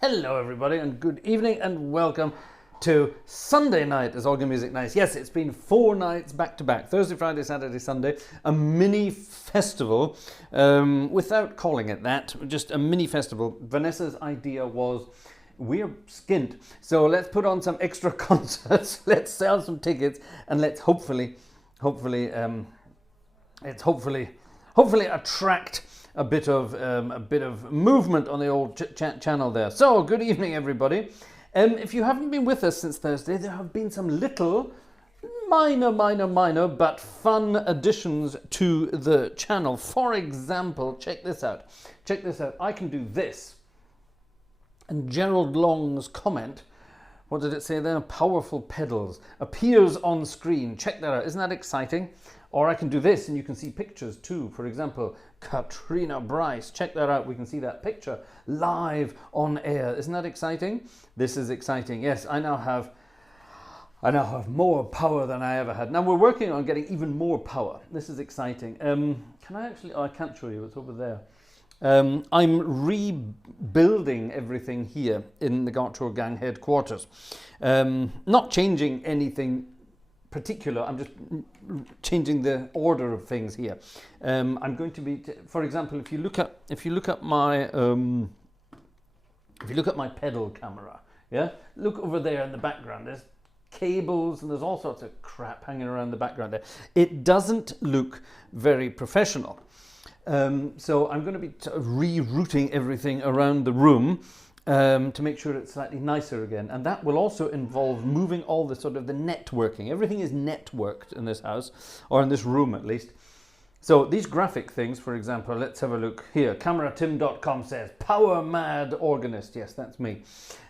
Hello everybody and good evening and welcome to Sunday night as Organ Music Nights. Yes, it's been 4 nights back to back, Thursday, Friday, Saturday, Sunday, a mini festival, without calling it that, just a mini festival. Vanessa's idea was, we're skint, so let's put on some extra concerts, let's sell some tickets, and let's hopefully attract a bit of movement on the old channel there. So, good evening, everybody. If you haven't been with us since Thursday, there have been some little minor, but fun additions to the channel. For example, check this out. I can do this. And Gerald Long's comment, what did it say there? Powerful pedals appears on screen. Check that out. Isn't that exciting? Or I can do this and you can see pictures too. For example, Katrina Bryce. Check that out. We can see that picture live on air. Isn't that exciting? This is exciting. Yes, I now have more power than I ever had. Now we're working on getting even more power. This is exciting. Can I actually? Oh, I can't show you. It's over there. I'm rebuilding everything here in the Gartshore gang headquarters. Not changing anything particular, I'm just changing the order of things here. I'm going to be, for example, if you look at my pedal camera, yeah, look over there in the background. There's cables and there's all sorts of crap hanging around the background there. It doesn't look very professional. So I'm going to be rerouting everything around the room to make sure it's slightly nicer again. And that will also involve moving all the sort of the networking. Everything is networked in this house, or in this room at least. So these graphic things, for example, let's have a look here. CameraTim.com says, power mad organist. Yes, that's me.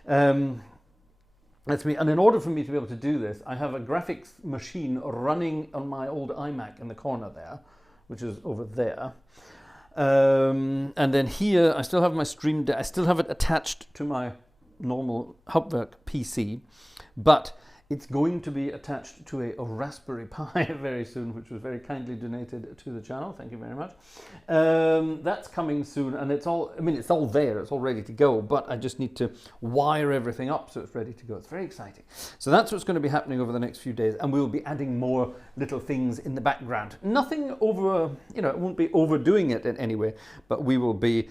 That's me. And in order for me to be able to do this, I have a graphics machine running on my old iMac in the corner there, which is over there. And then here I still have my stream, I still have it attached to my normal Hauptwerk PC, but it's going to be attached to a Raspberry Pi very soon, which was very kindly donated to the channel. Thank you very much. That's coming soon, and it's all there, it's all ready to go, but I just need to wire everything up so it's ready to go. It's very exciting. So that's what's going to be happening over the next few days, and we'll be adding more little things in the background. Nothing over, it won't be overdoing it in any way, but we will be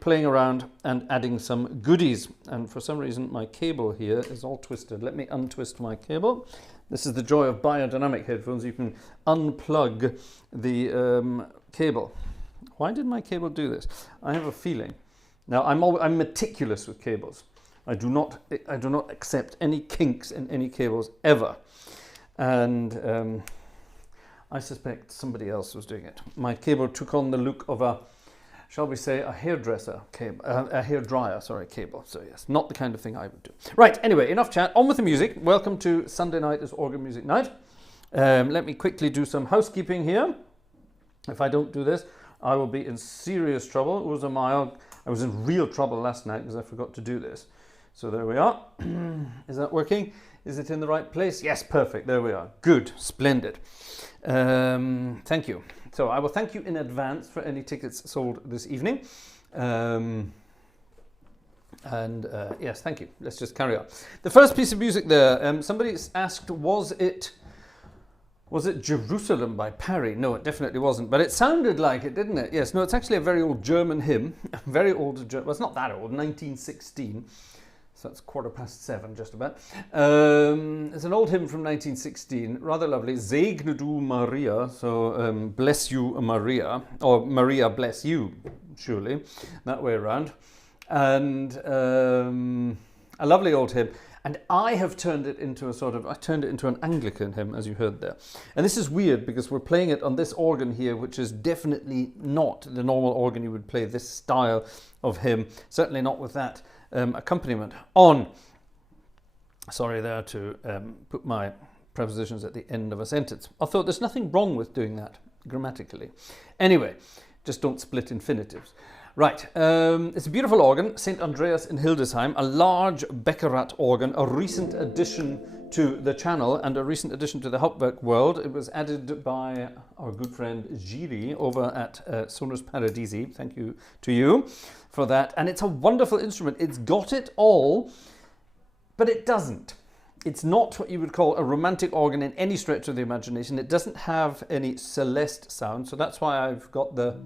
playing around and adding some goodies. And for some reason my cable here is all twisted. Let me untwist my cable. This is the joy of biodynamic headphones. You can unplug the cable. Why did my cable do this? I have a feeling. Now I'm meticulous with cables. I do not accept any kinks in any cables ever. And I suspect somebody else was doing it. My cable took on the look of a, shall we say, a hairdresser cable, a hairdryer, sorry, cable. So yes, not the kind of thing I would do. Right, anyway, enough chat, on with the music. Welcome to Sunday night as Organ Music Night. Let me quickly do some housekeeping here. If I don't do this, I will be in serious trouble. I was in real trouble last night because I forgot to do this. So there we are. Is that working? Is it in the right place? Yes, perfect. There we are. Good. Splendid. Thank you. So I will thank you in advance for any tickets sold this evening. Yes, thank you. Let's just carry on. The first piece of music there, somebody asked, was it Jerusalem by Parry? No, it definitely wasn't, but it sounded like it, didn't it? Yes, no, it's actually a very old German hymn. Very old, well, it's not that old, 1916. So that's 7:15 just about. It's an old hymn from 1916, rather lovely. Segne du Maria, so bless you Maria, or Maria bless you, surely, that way around. And a lovely old hymn. And I have turned it into an Anglican hymn, as you heard there. And this is weird because we're playing it on this organ here, which is definitely not the normal organ you would play this style of hymn, certainly not with that accompaniment on. Sorry there to put my prepositions at the end of a sentence. Although there's nothing wrong with doing that grammatically. Anyway, just don't split infinitives. Right, it's a beautiful organ, St Andreas in Hildesheim, a large Beckerath organ, a recent addition to the channel and a recent addition to the Hauptwerk world. It was added by our good friend Giri over at Sonus Paradisi. Thank you to you for that. And it's a wonderful instrument. It's got it all, but it doesn't. It's not what you would call a romantic organ in any stretch of the imagination. It doesn't have any celeste sound, so that's why I've got the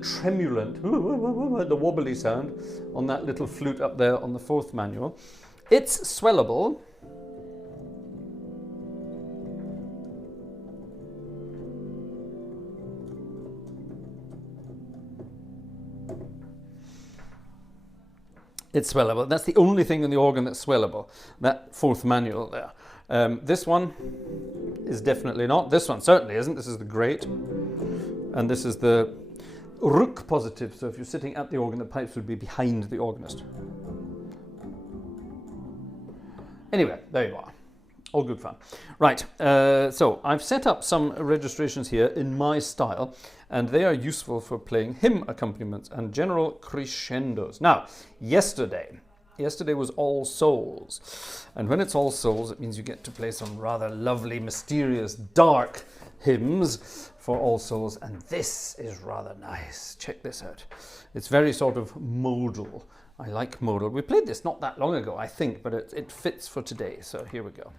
tremulant, the wobbly sound on that little flute up there on the 4th manual. It's swellable. It's swellable. That's the only thing in the organ that's swellable, that 4th manual there. This one is definitely not. This one certainly isn't. This is the great. And this is the rook positive, so if you're sitting at the organ, the pipes would be behind the organist. Anyway, there you are. All good fun. Right, so I've set up some registrations here in my style, and they are useful for playing hymn accompaniments and general crescendos. Now, yesterday was All Souls, and when it's All Souls, it means you get to play some rather lovely, mysterious, dark hymns for All Souls, and this is rather nice. Check this out. It's very sort of modal. I like modal. We played this not that long ago, I think, but it fits for today, so here we go.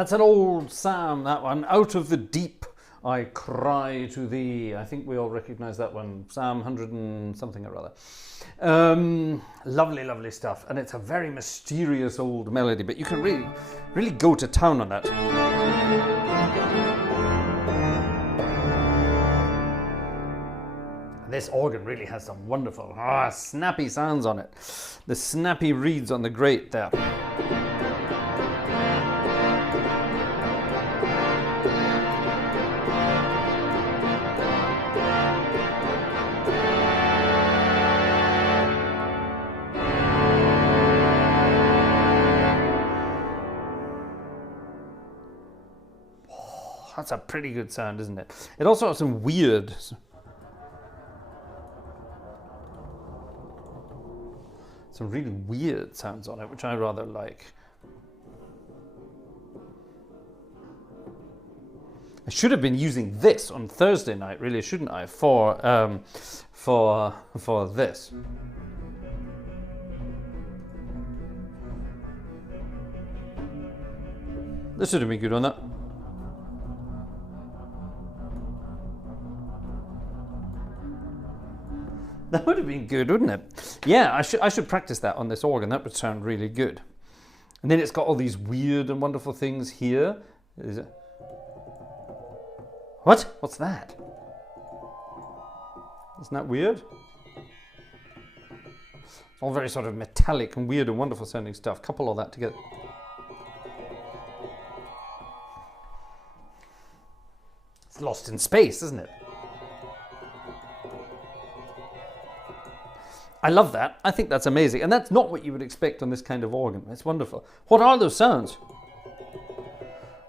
That's an old psalm, that one. Out of the deep I cry to thee. I think we all recognise that one. Psalm 100 and something or other. Lovely, lovely stuff. And it's a very mysterious old melody, but you can really, really go to town on that. This organ really has some wonderful, snappy sounds on it. The snappy reeds on the grate there. That's a pretty good sound, isn't it? It also has some weird... some really weird sounds on it, which I rather like. I should have been using this on Thursday night, really, shouldn't I? For this. This would have been good on that. That would have been good, wouldn't it? Yeah, I should practice that on this organ. That would sound really good. And then it's got all these weird and wonderful things here. Is it? What? What's that? Isn't that weird? It's all very sort of metallic and weird and wonderful sounding stuff. Couple all that together. It's lost in space, isn't it? I love that. I think that's amazing. And that's not what you would expect on this kind of organ. It's wonderful. What are those sounds?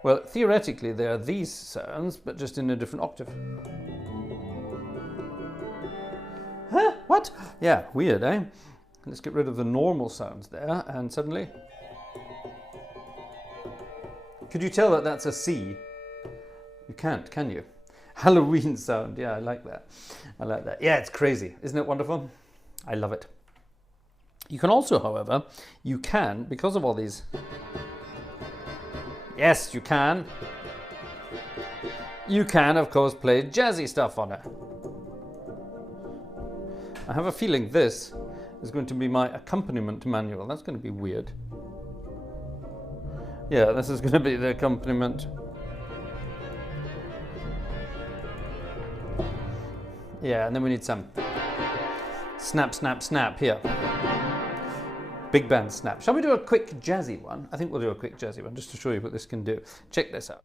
Well, theoretically, they are these sounds, but just in a different octave. Huh? What? Yeah, weird, eh? Let's get rid of the normal sounds there, and suddenly... Could you tell that that's a C? You can't, can you? Halloween sound. Yeah, I like that. I like that. Yeah, it's crazy. Isn't it wonderful? I love it. You can also, however, you can, because of all these... Yes, you can. You can, of course, play jazzy stuff on it. I have a feeling this is going to be my accompaniment manual. That's going to be weird. Yeah, this is going to be the accompaniment. Yeah, and then we need some... Snap, snap, snap here. Big band snap. Shall we do a quick jazzy one? I think we'll do a quick jazzy one just to show you what this can do. Check this out.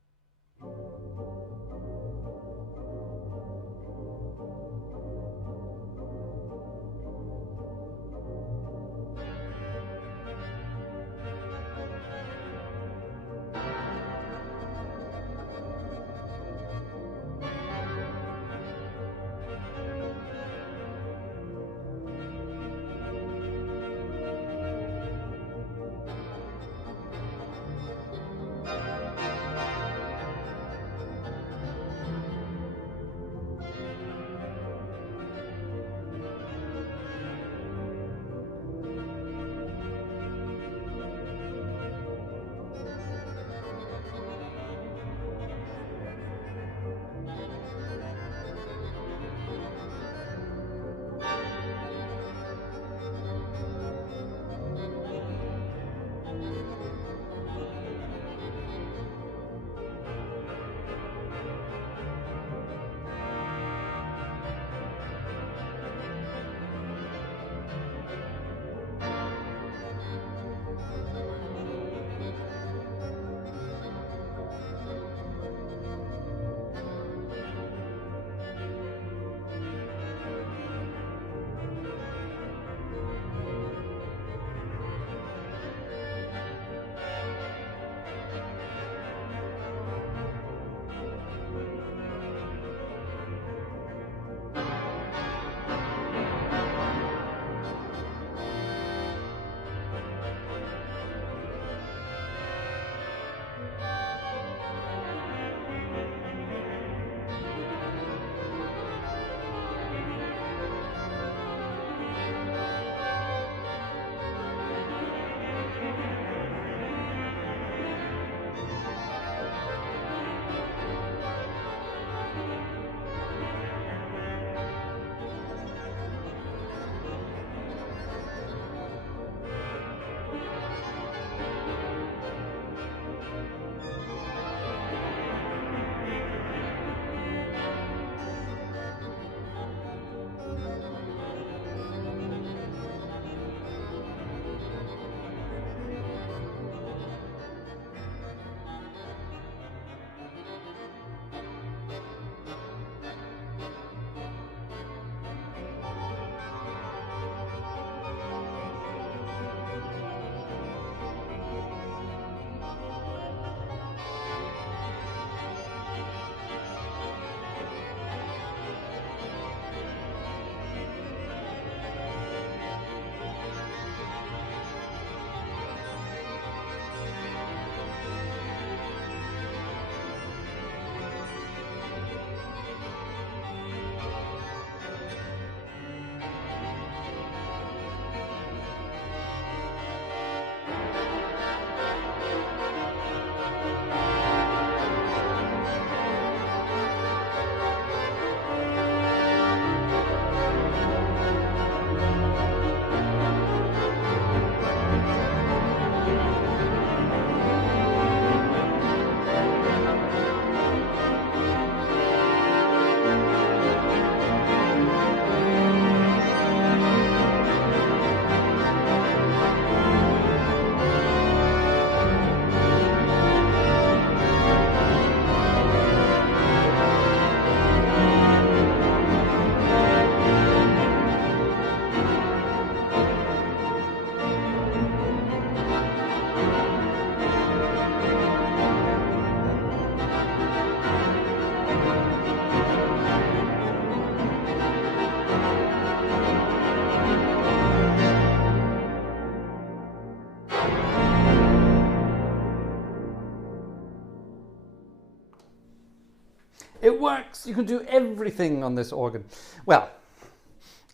You can do everything on this organ. Well,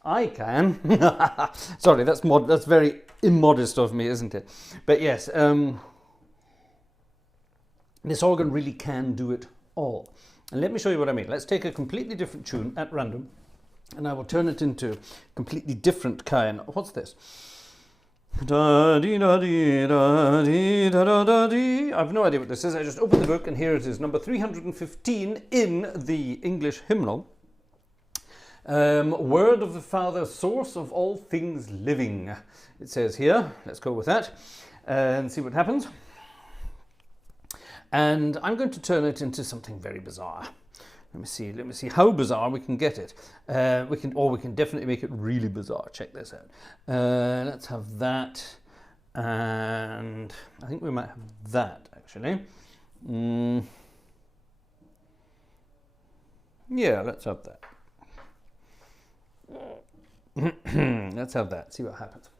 I can. Sorry, that's very immodest of me, isn't it? But yes, this organ really can do it all. And let me show you what I mean. Let's take a completely different tune at random, and I will turn it into a completely different kind. What's this? Da dee da dee da dee da da da dee. I've no idea what this is. I just opened the book and here it is, number 315 in the English hymnal. Word of the Father, source of all things living. It says here. Let's go with that and see what happens. And I'm going to turn it into something very bizarre. Let me see how bizarre we can get it. We can definitely make it really bizarre. Check this out. Let's have that, and I think we might have that actually. Yeah, let's have that. Let's have that. See what happens.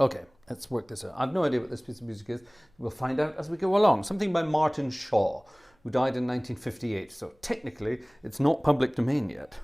Okay, let's work this out. I have no idea what this piece of music is. We'll find out as we go along. Something by Martin Shaw, who died in 1958. So technically, it's not public domain yet.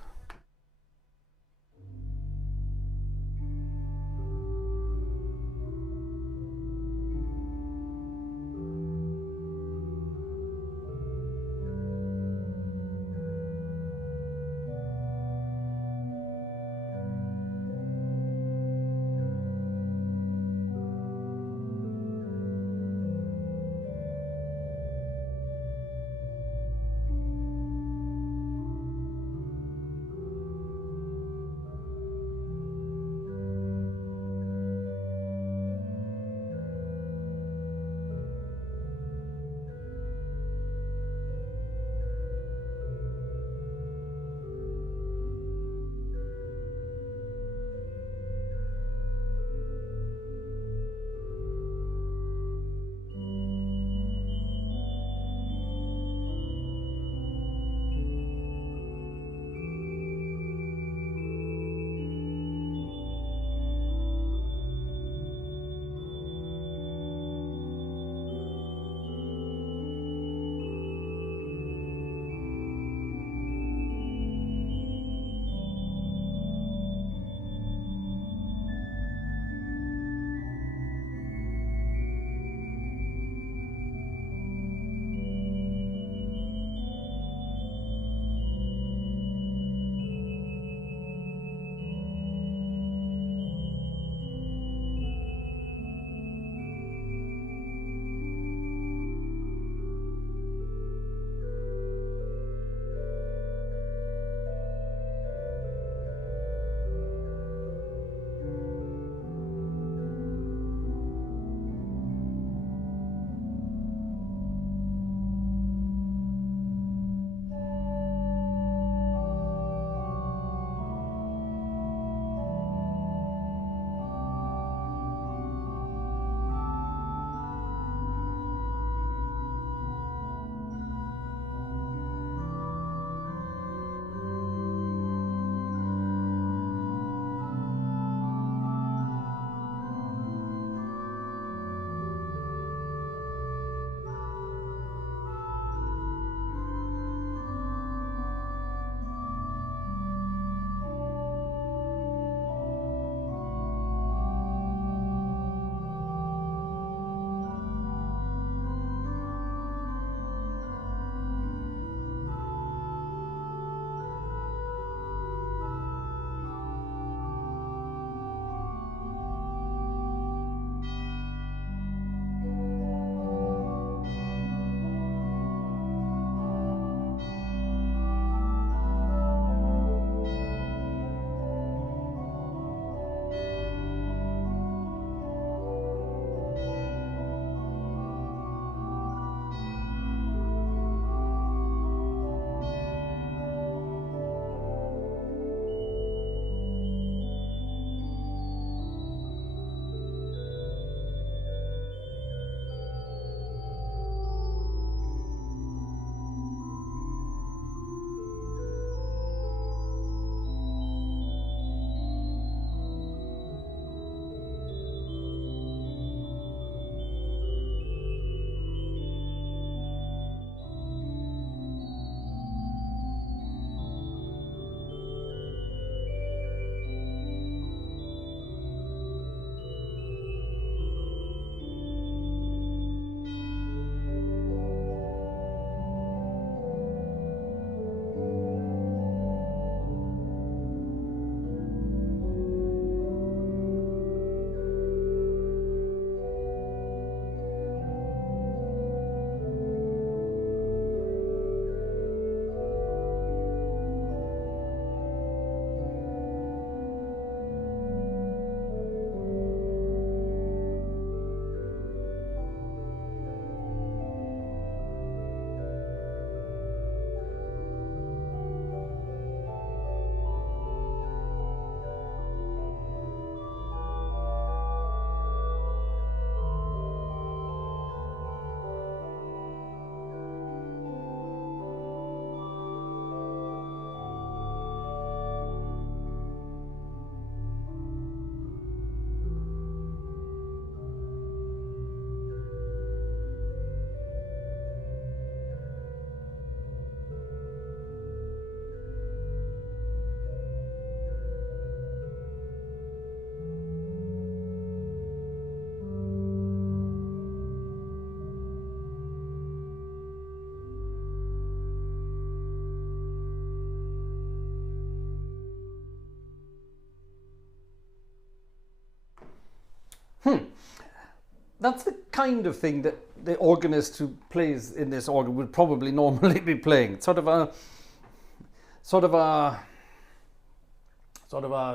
that's the kind of thing that the organist who plays in this organ would probably normally be playing. Sort of a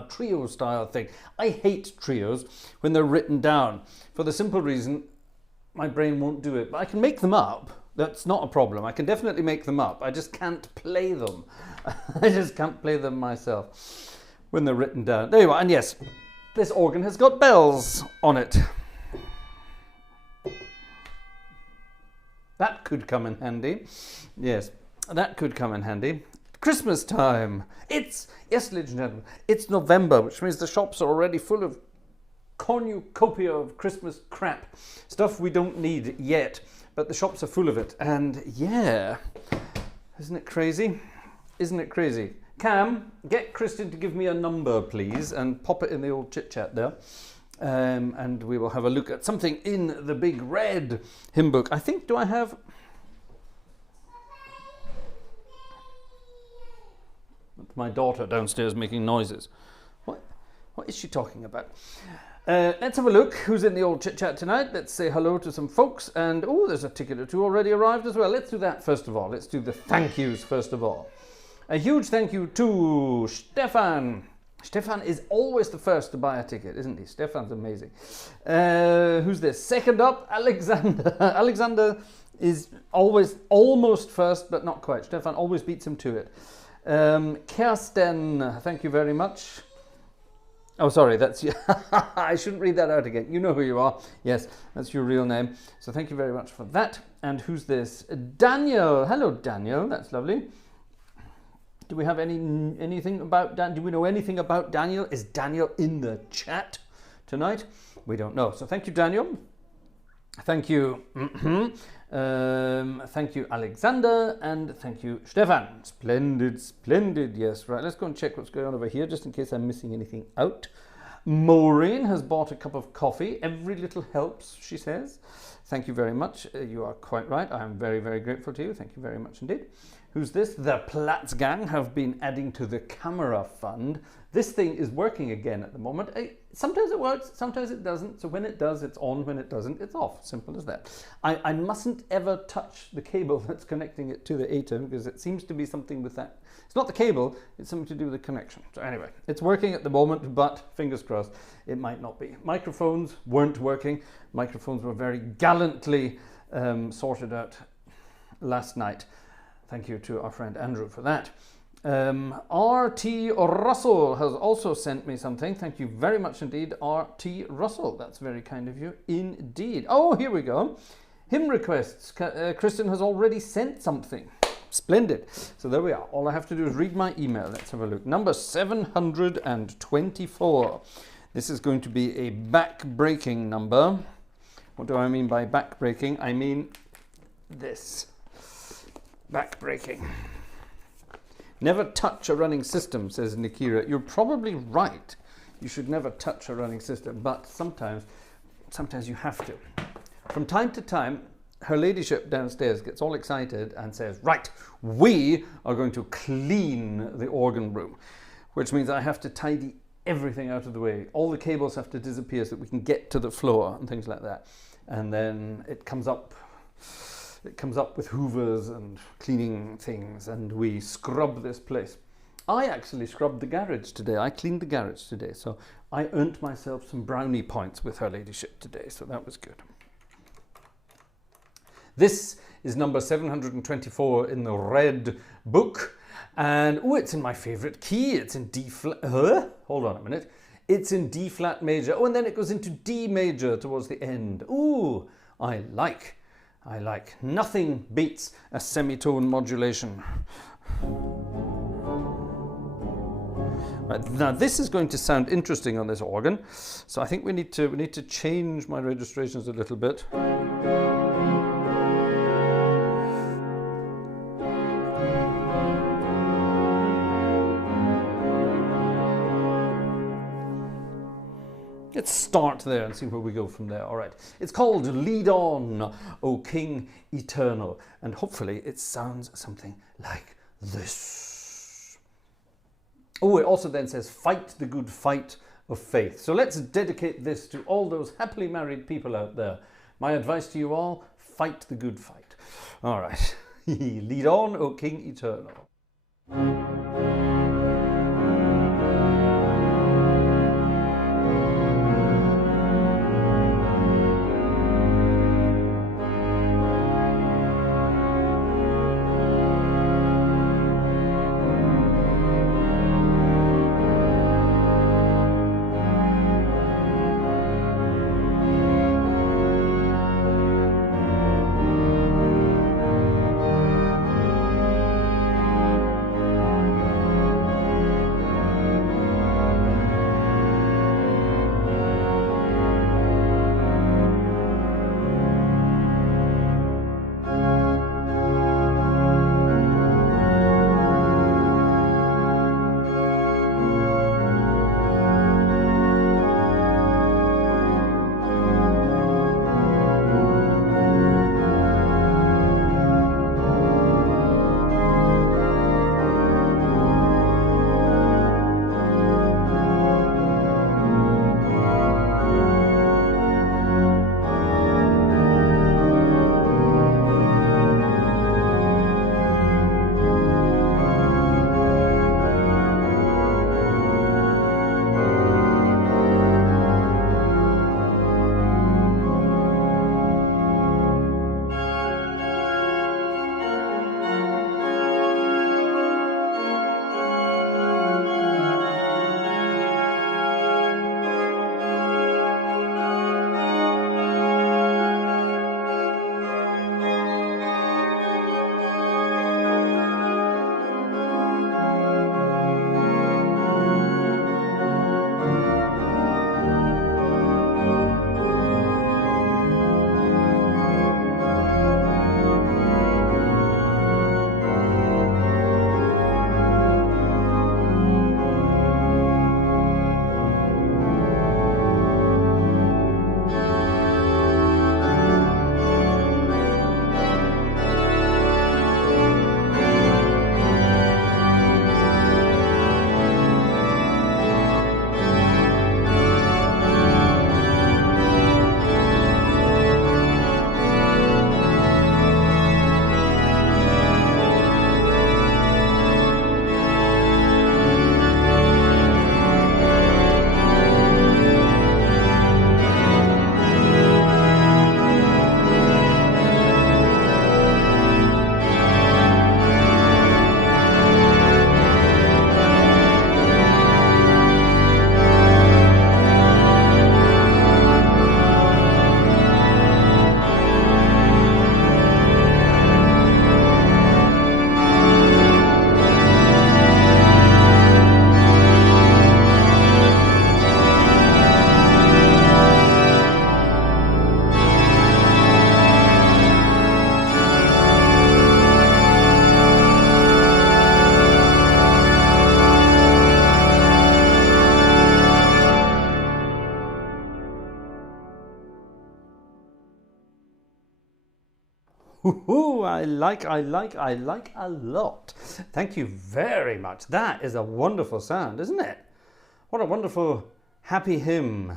trio style thing. I hate trios when they're written down for the simple reason my brain won't do it. But I can make them up. That's not a problem. I can definitely make them up. I just can't play them. I just can't play them myself when they're written down. There you are. And yes, this organ has got bells on it. That could come in handy. Yes, that could come in handy. Christmas time. Yes, ladies and gentlemen, it's November, which means the shops are already full of cornucopia of Christmas crap. Stuff we don't need yet, but the shops are full of it. And yeah, isn't it crazy? Isn't it crazy? Cam, get Kristen to give me a number, please, and pop it in the old chit-chat there. And we will have a look at something in the big red hymn book. I think, do I have... My daughter downstairs making noises. What is she talking about? Let's have a look who's in the old chit-chat tonight. Let's say hello to some folks. And, oh, there's a ticket or two already arrived as well. Let's do that first of all. Let's do the thank yous first of all. A huge thank you to Stefan. Stefan is always the first to buy a ticket, isn't he? Stefan's amazing. Who's this? Second up, Alexander. Alexander is always almost first, but not quite. Stefan always beats him to it. Kirsten, thank you very much. Oh, sorry, that's you. I shouldn't read that out again. You know who you are. Yes, that's your real name. So thank you very much for that. And who's this? Daniel. Hello, Daniel. That's lovely. Do we have anything about Dan? Do we know anything about Daniel? Is Daniel in the chat tonight? We don't know. So thank you, Daniel. Thank you. Thank you, Alexander, and thank you, Stefan. Splendid, splendid. Yes, right. Let's go and check what's going on over here, just in case I'm missing anything out. Maureen has bought a cup of coffee. Every little helps, she says. Thank you very much. You are quite right. I am very, very grateful to you. Thank you very much indeed. Who's this? The Platz gang have been adding to the camera fund. This thing is working again at the moment. Sometimes it works, sometimes it doesn't. So when it does, it's on. When it doesn't, it's off. Simple as that. I mustn't ever touch the cable that's connecting it to the ATEM because it seems to be something with that. It's not the cable, it's something to do with the connection. So anyway, it's working at the moment, but fingers crossed, it might not be. Microphones weren't working. Microphones were very gallantly sorted out last night. Thank you to our friend Andrew for that. R.T. Russell has also sent me something. Thank you very much indeed, R.T. Russell. That's very kind of you indeed. Oh, here we go. Hymn requests. Kristen has already sent something. Splendid. So there we are. All I have to do is read my email. Let's have a look. Number 724. This is going to be a back-breaking number. What do I mean by back-breaking? I mean this. Back-breaking. Never touch a running system, says Nikira. You're probably right. You should never touch a running system, but sometimes you have to. From time to time, her ladyship downstairs gets all excited and says, right, we are going to clean the organ room, which means I have to tidy everything out of the way. All the cables have to disappear so that we can get to the floor and things like that. And then it comes up with hoovers and cleaning things, and we scrub this place. I actually scrubbed the garage today. I cleaned the garage today, so I earned myself some brownie points with her ladyship today, so that was good. This is number 724 in the red book, and oh, it's in my favorite key. It's in D flat. Hold on a minute. It's in D flat major. Oh, and then it goes into D major towards the end. Ooh, I like. Nothing beats a semitone modulation. Right, now this is going to sound interesting on this organ, so I think we need to change my registrations a little bit. Let's start there and see where we go from there. All right. It's called Lead On, O King Eternal. And hopefully it sounds something like this. Oh, it also then says, fight the good fight of faith. So let's dedicate this to all those happily married people out there My advice to you all, fight the good fight. All right. Lead on, O King Eternal. Ooh, I like a lot. Thank you very much. That is a wonderful sound, isn't it? What a wonderful, happy hymn.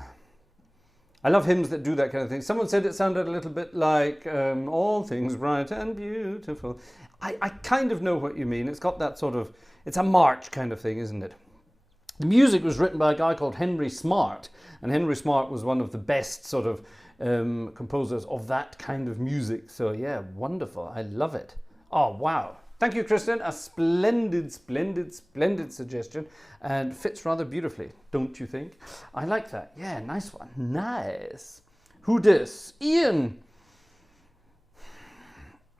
I love hymns that do that kind of thing. Someone said it sounded a little bit like all things bright and beautiful. I kind of know what you mean. It's got that sort of, it's a march kind of thing, isn't it? The music was written by a guy called Henry Smart, and Henry Smart was one of the best sort of composers of that kind of music. So yeah, wonderful. I love it. Oh, wow. Thank you, Kristen. A splendid, splendid, splendid suggestion, and fits rather beautifully, don't you think? I like that. Yeah, nice one. Nice. Who dis? Ian.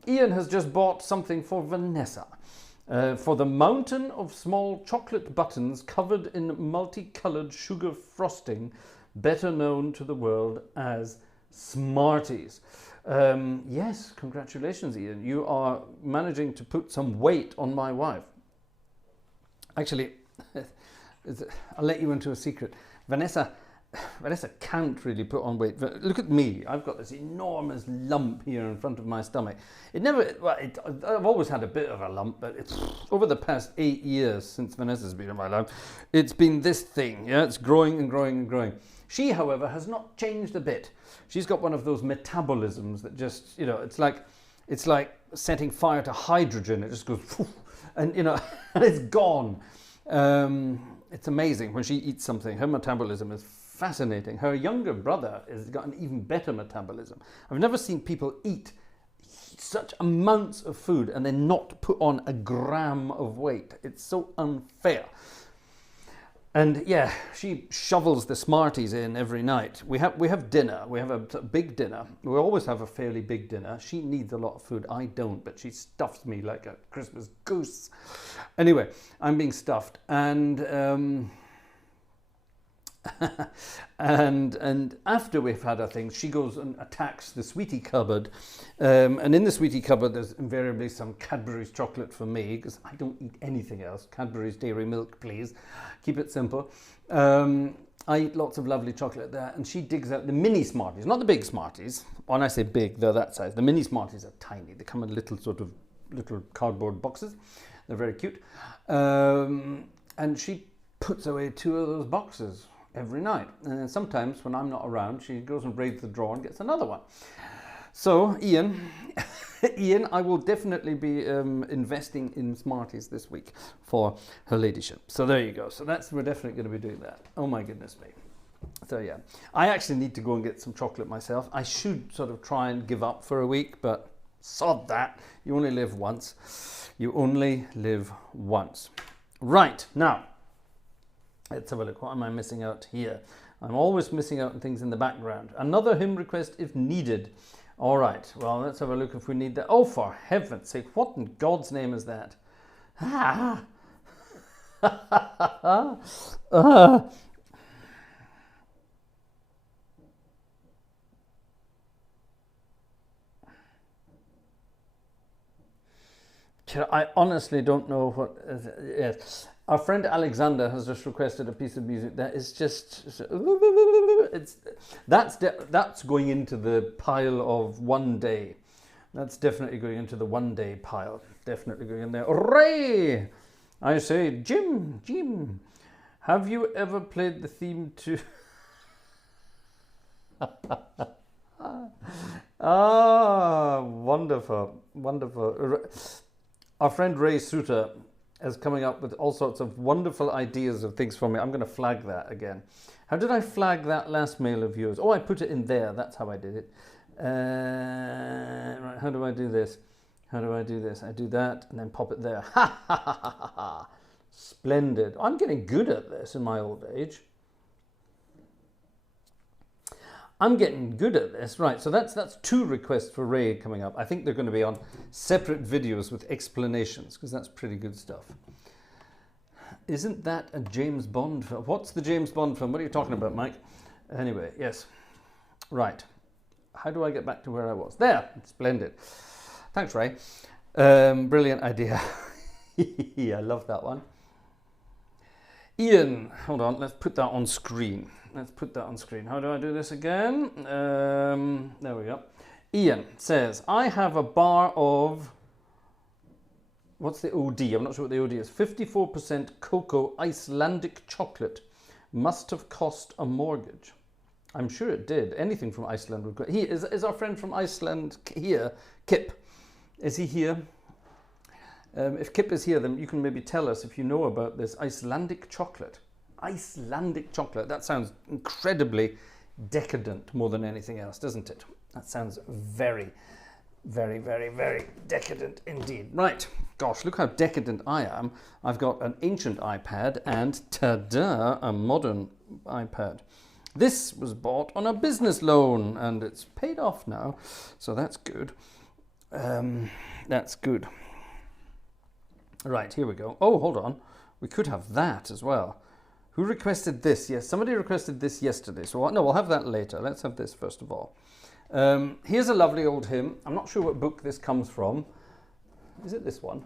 Ian has just bought something for Vanessa. For the mountain of small chocolate buttons covered in multicolored sugar frosting, better known to the world as Smarties. Yes, congratulations, Ian. You are managing to put some weight on my wife. Actually, I'll let you into a secret. Vanessa, Vanessa can't really put on weight. Look at me. I've got this enormous lump here in front of my stomach. I've always had a bit of a lump, but it's over the past 8 years since Vanessa's been in my life, it's been this thing. Yeah, it's growing and growing and growing. She, however, has not changed a bit. She's got one of those metabolisms that just, it's like setting fire to hydrogen. It just goes, and and it's gone. It's amazing when she eats something. Her metabolism is fascinating. Her younger brother has got an even better metabolism. I've never seen people eat such amounts of food and then not put on a gram of weight. It's so unfair. And yeah, she shovels the Smarties in every night. We have dinner. We have a big dinner. We always have a fairly big dinner. She needs a lot of food. I don't, but she stuffs me like a Christmas goose. Anyway, I'm being stuffed, and and after we've had our things, she goes and attacks the sweetie cupboard, and in the sweetie cupboard there's invariably some Cadbury's chocolate for me, because I don't eat anything else. Cadbury's dairy milk, please, keep it simple. I eat lots of lovely chocolate there, and she digs out the mini Smarties, not the big Smarties. When I say big, they're that size. The mini Smarties are tiny. They come in little cardboard boxes. They're very cute, and she puts away 2 of those boxes every night, and then sometimes when I'm not around, she goes and raids the drawer and gets another one. So Ian, I will definitely be investing in Smarties this week for her ladyship. So there you go. So we're definitely going to be doing that. Oh my goodness me. So yeah, I actually need to go and get some chocolate myself. I should sort of try and give up for a week, but sod that. You only live once. You only live once. Right, now let's have a look. What am I missing out here? I'm always missing out on things in the background. Another hymn request if needed. All right, well, let's have a look if we need that. Oh, for heaven's sake, what in God's name is that? I honestly don't know what. Yes, our friend Alexander has just requested a piece of music that is just. That's going into the pile of one day. That's definitely going into the one day pile. Definitely going in there. Ray, I say, Jim, have you ever played the theme to? Wonderful. Our friend Ray Suter is coming up with all sorts of wonderful ideas of things for me. I'm going to flag that again. How did I flag that last mail of yours? Oh, I put it in there. That's how I did it. Right, how do I do this? I do that and then pop it there. Ha ha ha ha ha. Splendid. I'm getting good at this in my old age. I'm getting good at this. Right, so that's 2 requests for Ray coming up. I think they're going to be on separate videos with explanations, because that's pretty good stuff. Isn't that a James Bond film? What's the James Bond film? What are you talking about, Mike? Anyway, yes. Right. How do I get back to where I was? There. Splendid. Thanks, Ray. Brilliant idea. I love that one. Ian, hold on. Let's put that on screen. How do I do this again? There we go. Ian says, I have a bar of, what's the OD? I'm not sure what the OD is. 54% cocoa Icelandic chocolate. Must have cost a mortgage. I'm sure it did. Anything from Iceland would go. Is our friend from Iceland here? Kip. Is he here? If Kip is here, then you can maybe tell us if you know about this Icelandic chocolate. Icelandic chocolate. That sounds incredibly decadent more than anything else, doesn't it? That sounds very, very, very, very decadent indeed. Right. Gosh, look how decadent I am. I've got an ancient iPad and, ta-da, a modern iPad. This was bought on a business loan and it's paid off now. So that's good. That's good. Right, here we go. Oh, hold on. We could have that as well. Who requested this? Yes, somebody requested this yesterday. So, no, we'll have that later. Let's have this first of all. Here's a lovely old hymn. I'm not sure what book this comes from. Is it this one?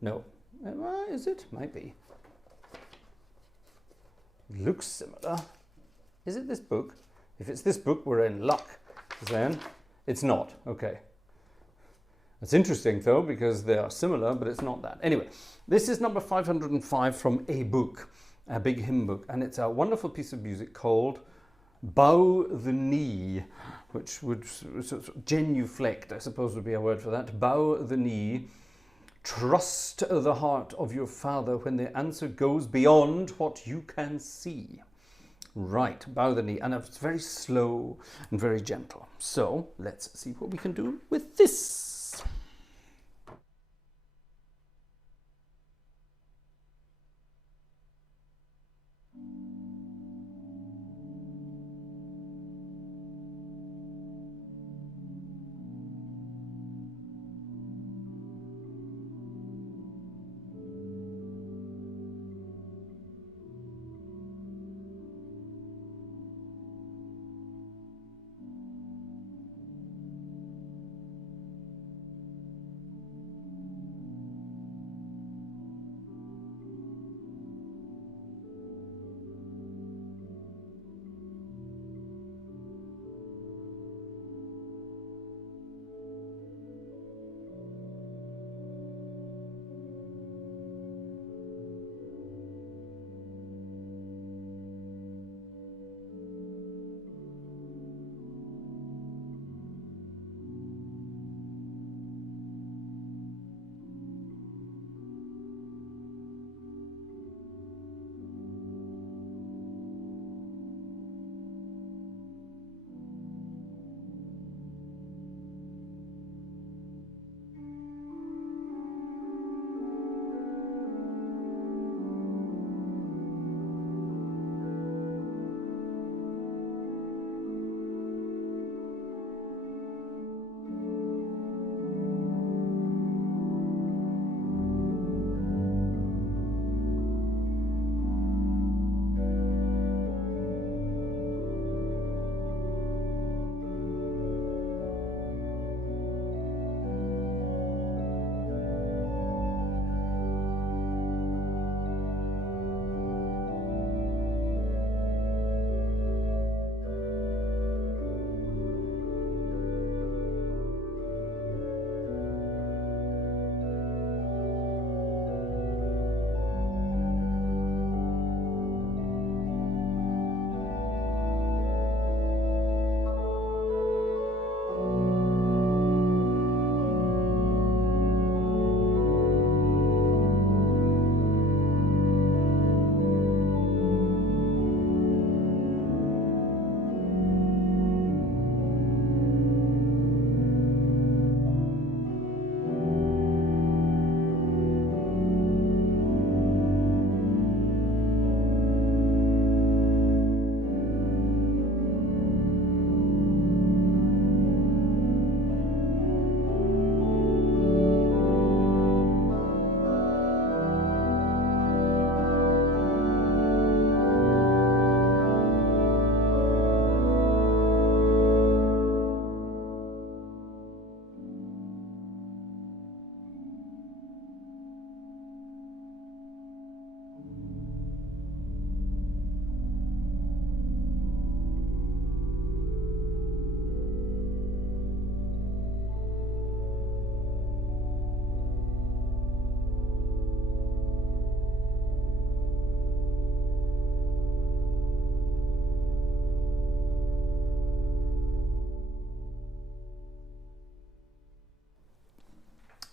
No. Is it? Might be. It looks similar. Is it this book? If it's this book, we're in luck. Then it's not. Okay. It's interesting though, because they are similar, but it's not that. Anyway, this is number 505 from a book, a big hymn book, and it's a wonderful piece of music called Bow the Knee, which would sort of genuflect, I suppose would be a word for that. Bow the knee, trust the heart of your Father when the answer goes beyond what you can see. Right, bow the knee, and it's very slow and very gentle. So let's see what we can do with this.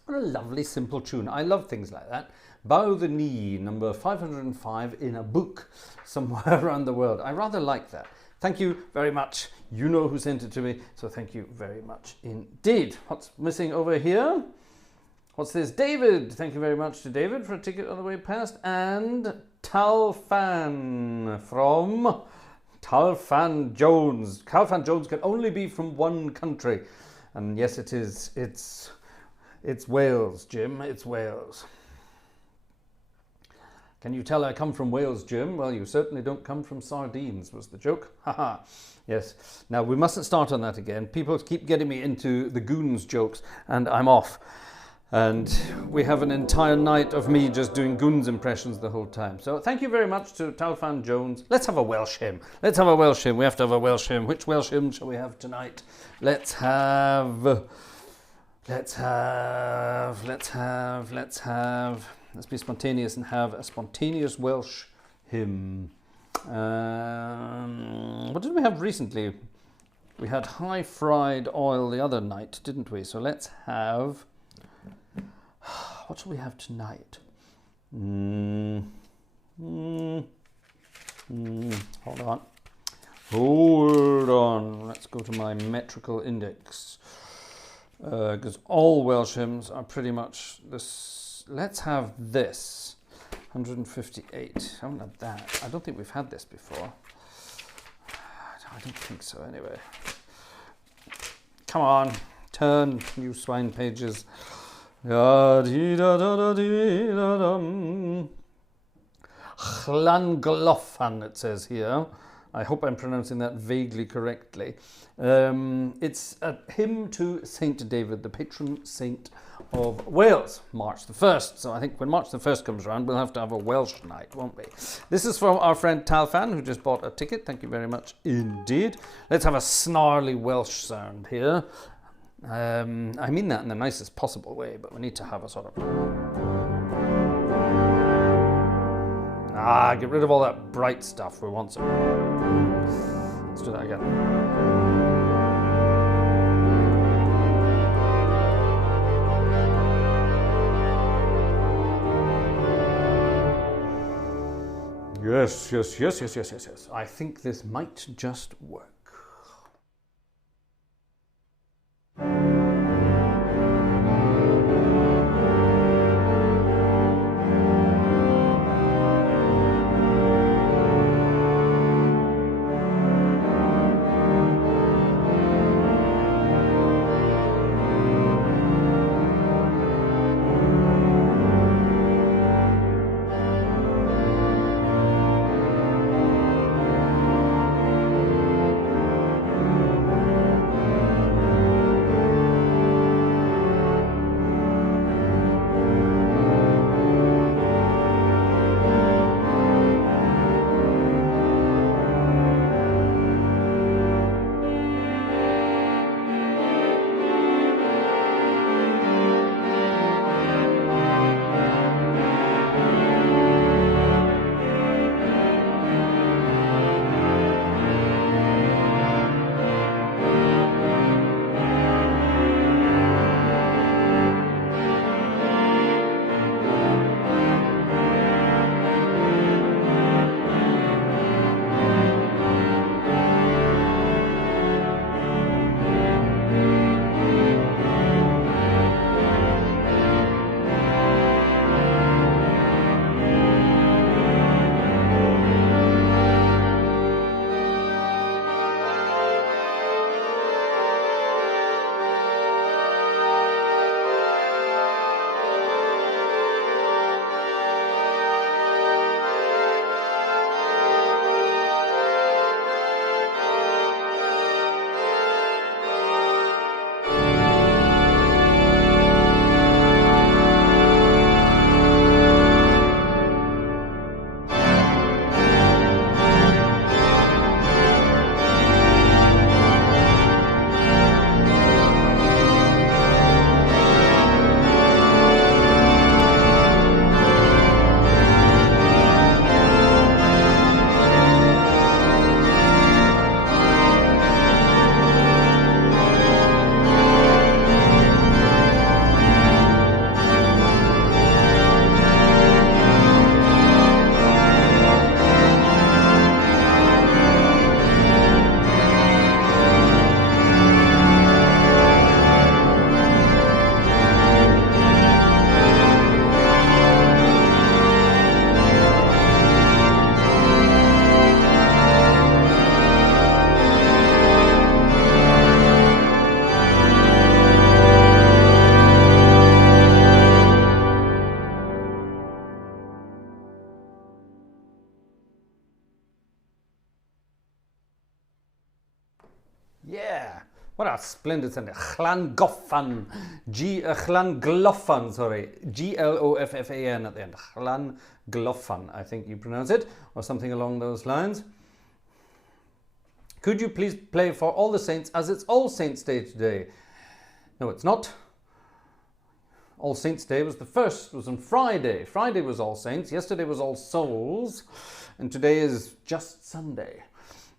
What a lovely simple tune. I love things like that. Bow the Knee, number 505 in a book somewhere around the world. I rather like that. Thank you very much. You know who sent it to me, so thank you very much indeed. What's missing over here? What's this? David. Thank you very much to David for a ticket on the way past. And Talfan from Talfan Jones. Talfan Jones can only be from one country. And yes, it is. It's Wales, Jim. It's Wales. Can you tell I come from Wales, Jim? Well, you certainly don't come from sardines, was the joke. Haha. Yes. Now, we mustn't start on that again. People keep getting me into the goons jokes, and I'm off. And we have an entire night of me just doing Goons impressions the whole time. So thank you very much to Talfan Jones. Let's have a Welsh hymn. Let's have a Welsh hymn. We have to have a Welsh hymn. Which Welsh hymn shall we have tonight? Let's have... Let's be spontaneous and have a spontaneous Welsh hymn. What did we have recently? We had high fried oil the other night, didn't we? So let's have... What shall we have tonight? Hold on. Hold on. Let's go to my metrical index. Because all Welsh hymns are pretty much this. Let's have this. 158. I haven't had that. I don't think we've had this before. I don't think so, anyway. Come on. Turn, you swine pages. Llanglofan, it says here. I hope I'm pronouncing that vaguely correctly. It's a hymn to St David, the patron saint of Wales, March the 1st. So I think when March the 1st comes around, we'll have to have a Welsh night, won't we? This is from our friend Talfan, who just bought a ticket. Thank you very much indeed. Let's have a snarly Welsh sound here. I mean that in the nicest possible way, but we need to have a sort of... get rid of all that bright stuff. We want some... Let's do that again. Yes. I think this might just work. What a splendid sentence. Llangoffan. Llanglofan, sorry. Gloffan at the end. Llanglofan, I think you pronounce it, or something along those lines. Could you please play For All the Saints, as it's All Saints' Day today? No, it's not. All Saints' Day was on Friday. Friday was All Saints, yesterday was All Souls, and today is just Sunday.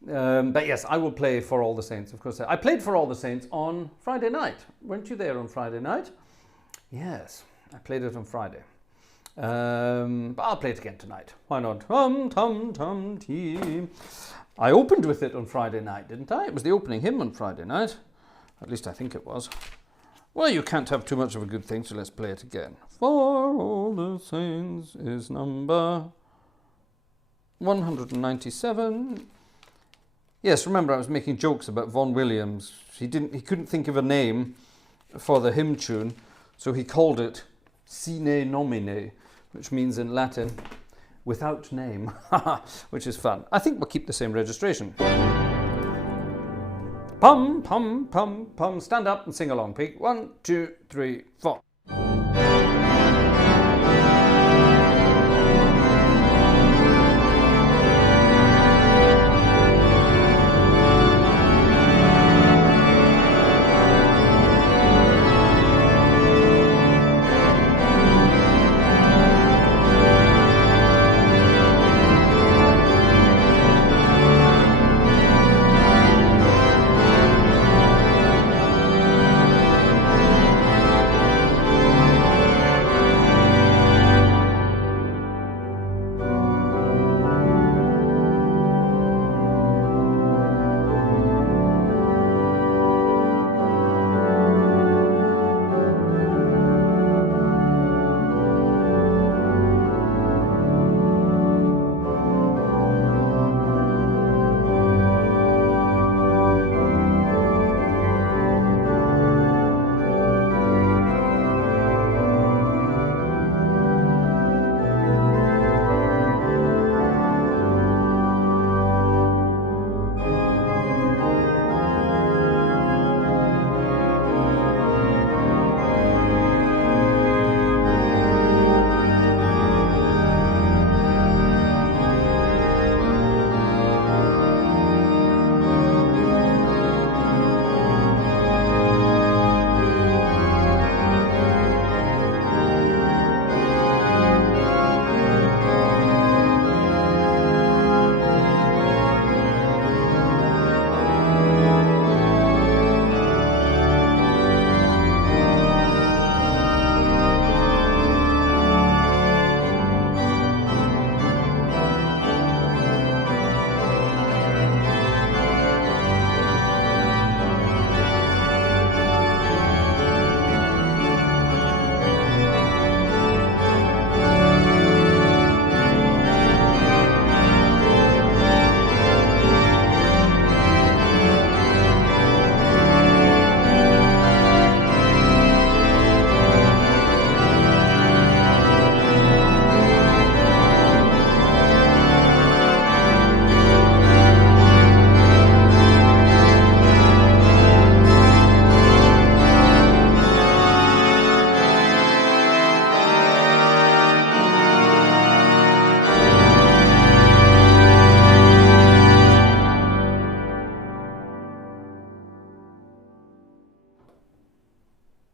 But yes, I will play For All the Saints, of course. I played For All the Saints on Friday night. Weren't you there on Friday night? Yes, I played it on Friday. But I'll play it again tonight. Why not? Tum-tum-tum-tee. I opened with it on Friday night, didn't I? It was the opening hymn on Friday night. At least I think it was. Well, you can't have too much of a good thing, so let's play it again. For All the Saints is number 197. Yes, remember I was making jokes about Vaughan Williams. He couldn't think of a name for the hymn tune, so he called it Sine Nomine, which means in Latin, without name, which is fun. I think we'll keep the same registration. Pum, pum, pum, pum. Stand up and sing along, Pete. 1, 2, 3, 4.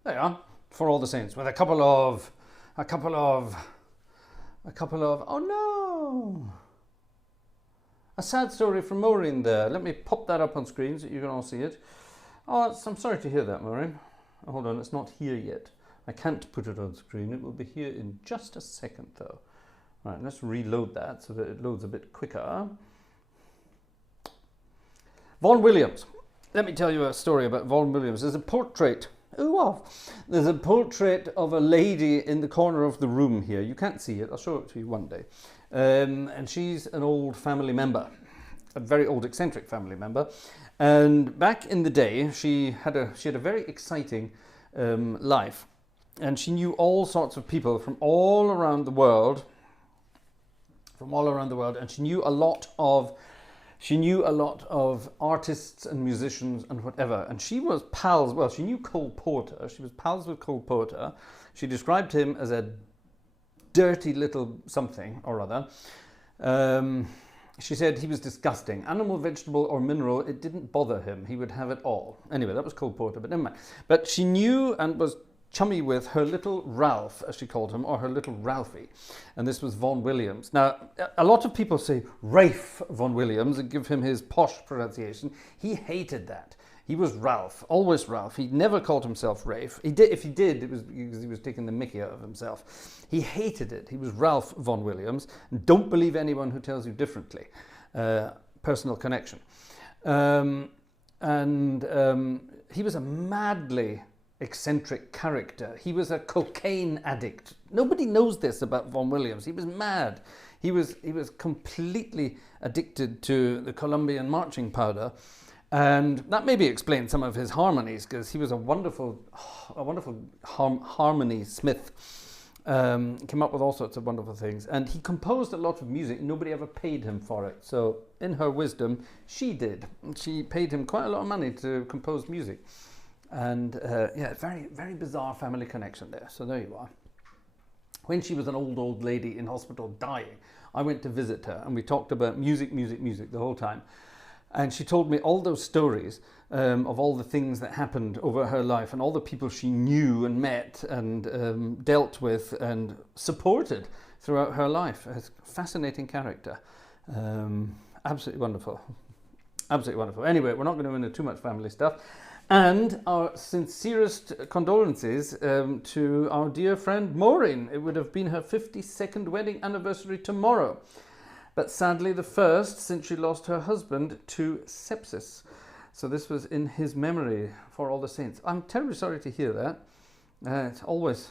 There you are, For All the Saints, with a couple of, oh no! A sad story from Maureen there. Let me pop that up on screen so you can all see it. Oh, I'm sorry to hear that, Maureen. Oh, hold on, it's not here yet. I can't put it on screen. It will be here in just a second, though. Right, let's reload that so that it loads a bit quicker. Vaughan Williams. Let me tell you a story about Vaughan Williams. There's a portrait. There's a portrait of a lady in the corner of the room here. You can't see it. I'll show it to you one day. And she's an old family member, a very old eccentric family member. And back in the day, she had a very exciting life, and she knew all sorts of people from all around the world. And she knew a lot of She knew a lot of artists and musicians and whatever. And she was pals, well, she knew Cole Porter. She was pals with Cole Porter. She described him as a dirty little something or other. She said he was disgusting. Animal, vegetable, or mineral, it didn't bother him. He would have it all. Anyway, that was Cole Porter, but never mind. But she knew and was chummy with her little Ralph, as she called him, or her little Ralphie. And this was Vaughan Williams. Now, a lot of people say Rafe Vaughan Williams and give him his posh pronunciation. He hated that. He was Ralph, always Ralph. He never called himself Rafe. He did, if he did, it was because he was taking the mickey out of himself. He hated it. He was Ralph Vaughan Williams. And don't believe anyone who tells you differently. Personal connection. He was a madly eccentric character. He was a cocaine addict. Nobody knows this about Vaughan Williams. He was mad. He was completely addicted to the Colombian marching powder. And that maybe explains some of his harmonies, because he was a wonderful harmony smith. Came up with all sorts of wonderful things. And he composed a lot of music. Nobody ever paid him for it. So in her wisdom, she did. She paid him quite a lot of money to compose music. And yeah, very, very bizarre family connection there. So there you are. When she was an old lady in hospital dying, I went to visit her and we talked about music the whole time. And she told me all those stories of all the things that happened over her life and all the people she knew and met and dealt with and supported throughout her life. A fascinating character. Absolutely wonderful. Absolutely wonderful. Anyway, we're not going to go into too much family stuff. And our sincerest condolences to our dear friend Maureen. It would have been her 52nd wedding anniversary tomorrow. But sadly the first since she lost her husband to sepsis. So this was in his memory for all the saints. I'm terribly sorry to hear that. It's always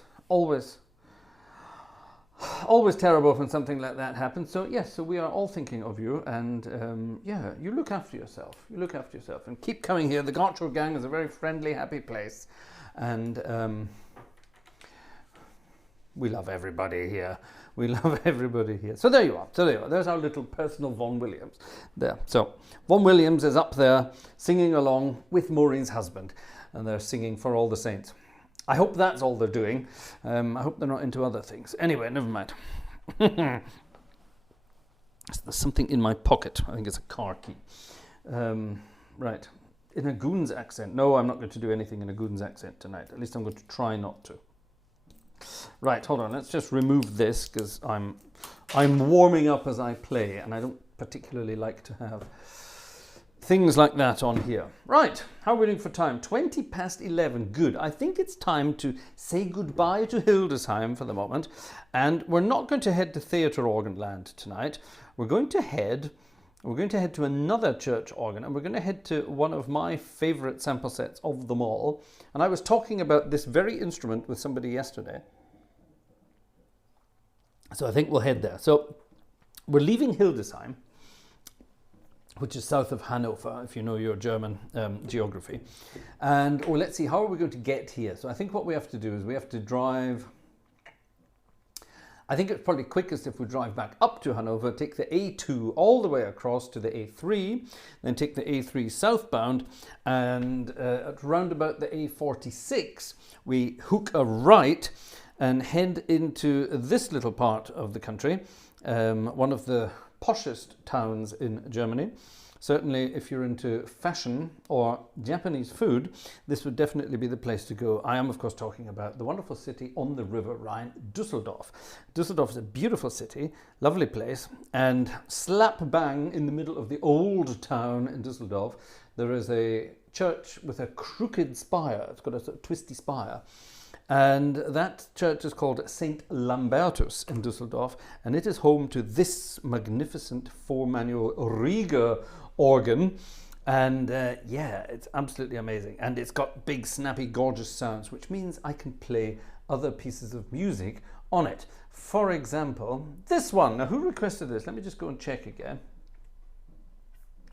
terrible when something like that happens. So yes, so we are all thinking of you, and yeah, you look after yourself. You look after yourself and keep coming here. The Gartshore gang is a very friendly, happy place, and we love everybody here. We love everybody here. So there you are. So there you are. There's our little personal Vaughan Williams there. So Vaughan Williams is up there singing along with Maureen's husband, and they're singing for all the saints. I hope that's all they're doing. I hope they're not into other things. Anyway, never mind. There's something in my pocket. I think it's a car key. Right. In a Goon's accent. No, I'm not going to do anything in a Goon's accent tonight. At least I'm going to try not to. Right, hold on. Let's just remove this because I'm warming up as I play, and I don't particularly like to have things like that on here. Right, how are we doing for time? 20 past 11. Good. I think it's time to say goodbye to Hildesheim for the moment. And we're not going to head to Theatre Organ Land tonight. We're going to head to another church organ, and we're going to head to one of my favourite sample sets of them all. And I was talking about this very instrument with somebody yesterday. So I think we'll head there. So we're leaving Hildesheim, which is south of Hanover, if you know your German geography. And let's see, how are we going to get here? So I think what we have to do is we have to drive. I think it's probably quickest if we drive back up to Hanover, take the A2 all the way across to the A3, then take the A3 southbound, and at round about the A46, we hook a right and head into this little part of the country, one of the poshest towns in Germany. Certainly, if you're into fashion or Japanese food, this would definitely be the place to go. I am, of course, talking about the wonderful city on the River Rhine, Düsseldorf. Düsseldorf is a beautiful city, lovely place, and slap bang in the middle of the old town in Düsseldorf, there is a church with a crooked spire. It's got a sort of twisty spire. And that church is called St Lambertus in Düsseldorf, and it is home to this magnificent 4-manual Rieger organ. And yeah, it's absolutely amazing. And it's got big, snappy, gorgeous sounds, which means I can play other pieces of music on it. For example, this one. Now, who requested this? Let me just go and check again.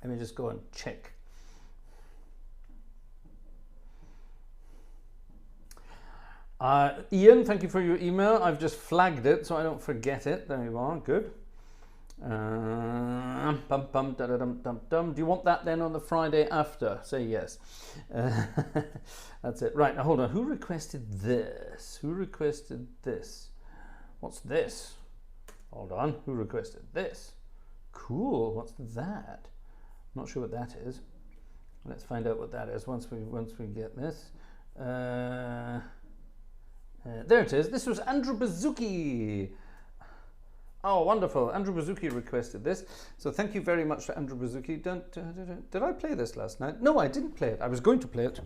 Let me just go and check. Ian, thank you for your email. I've just flagged it so I don't forget it. There you are. Good. Bum, bum, da, da, dum, dum, dum. Do you want that then on the Friday after? Say yes. That's it. Right, now hold on. Who requested this? Who requested this? What's this? Hold on. Who requested this? Cool. What's that? I'm not sure what that is. Let's find out what that is once we get this. There it is. This was Andrew Bazuki. Oh, wonderful. Andrew Bazuki requested this. So thank you very much to Andrew Bazuki. Did I play this last night? No, I didn't play it. I was going to play it.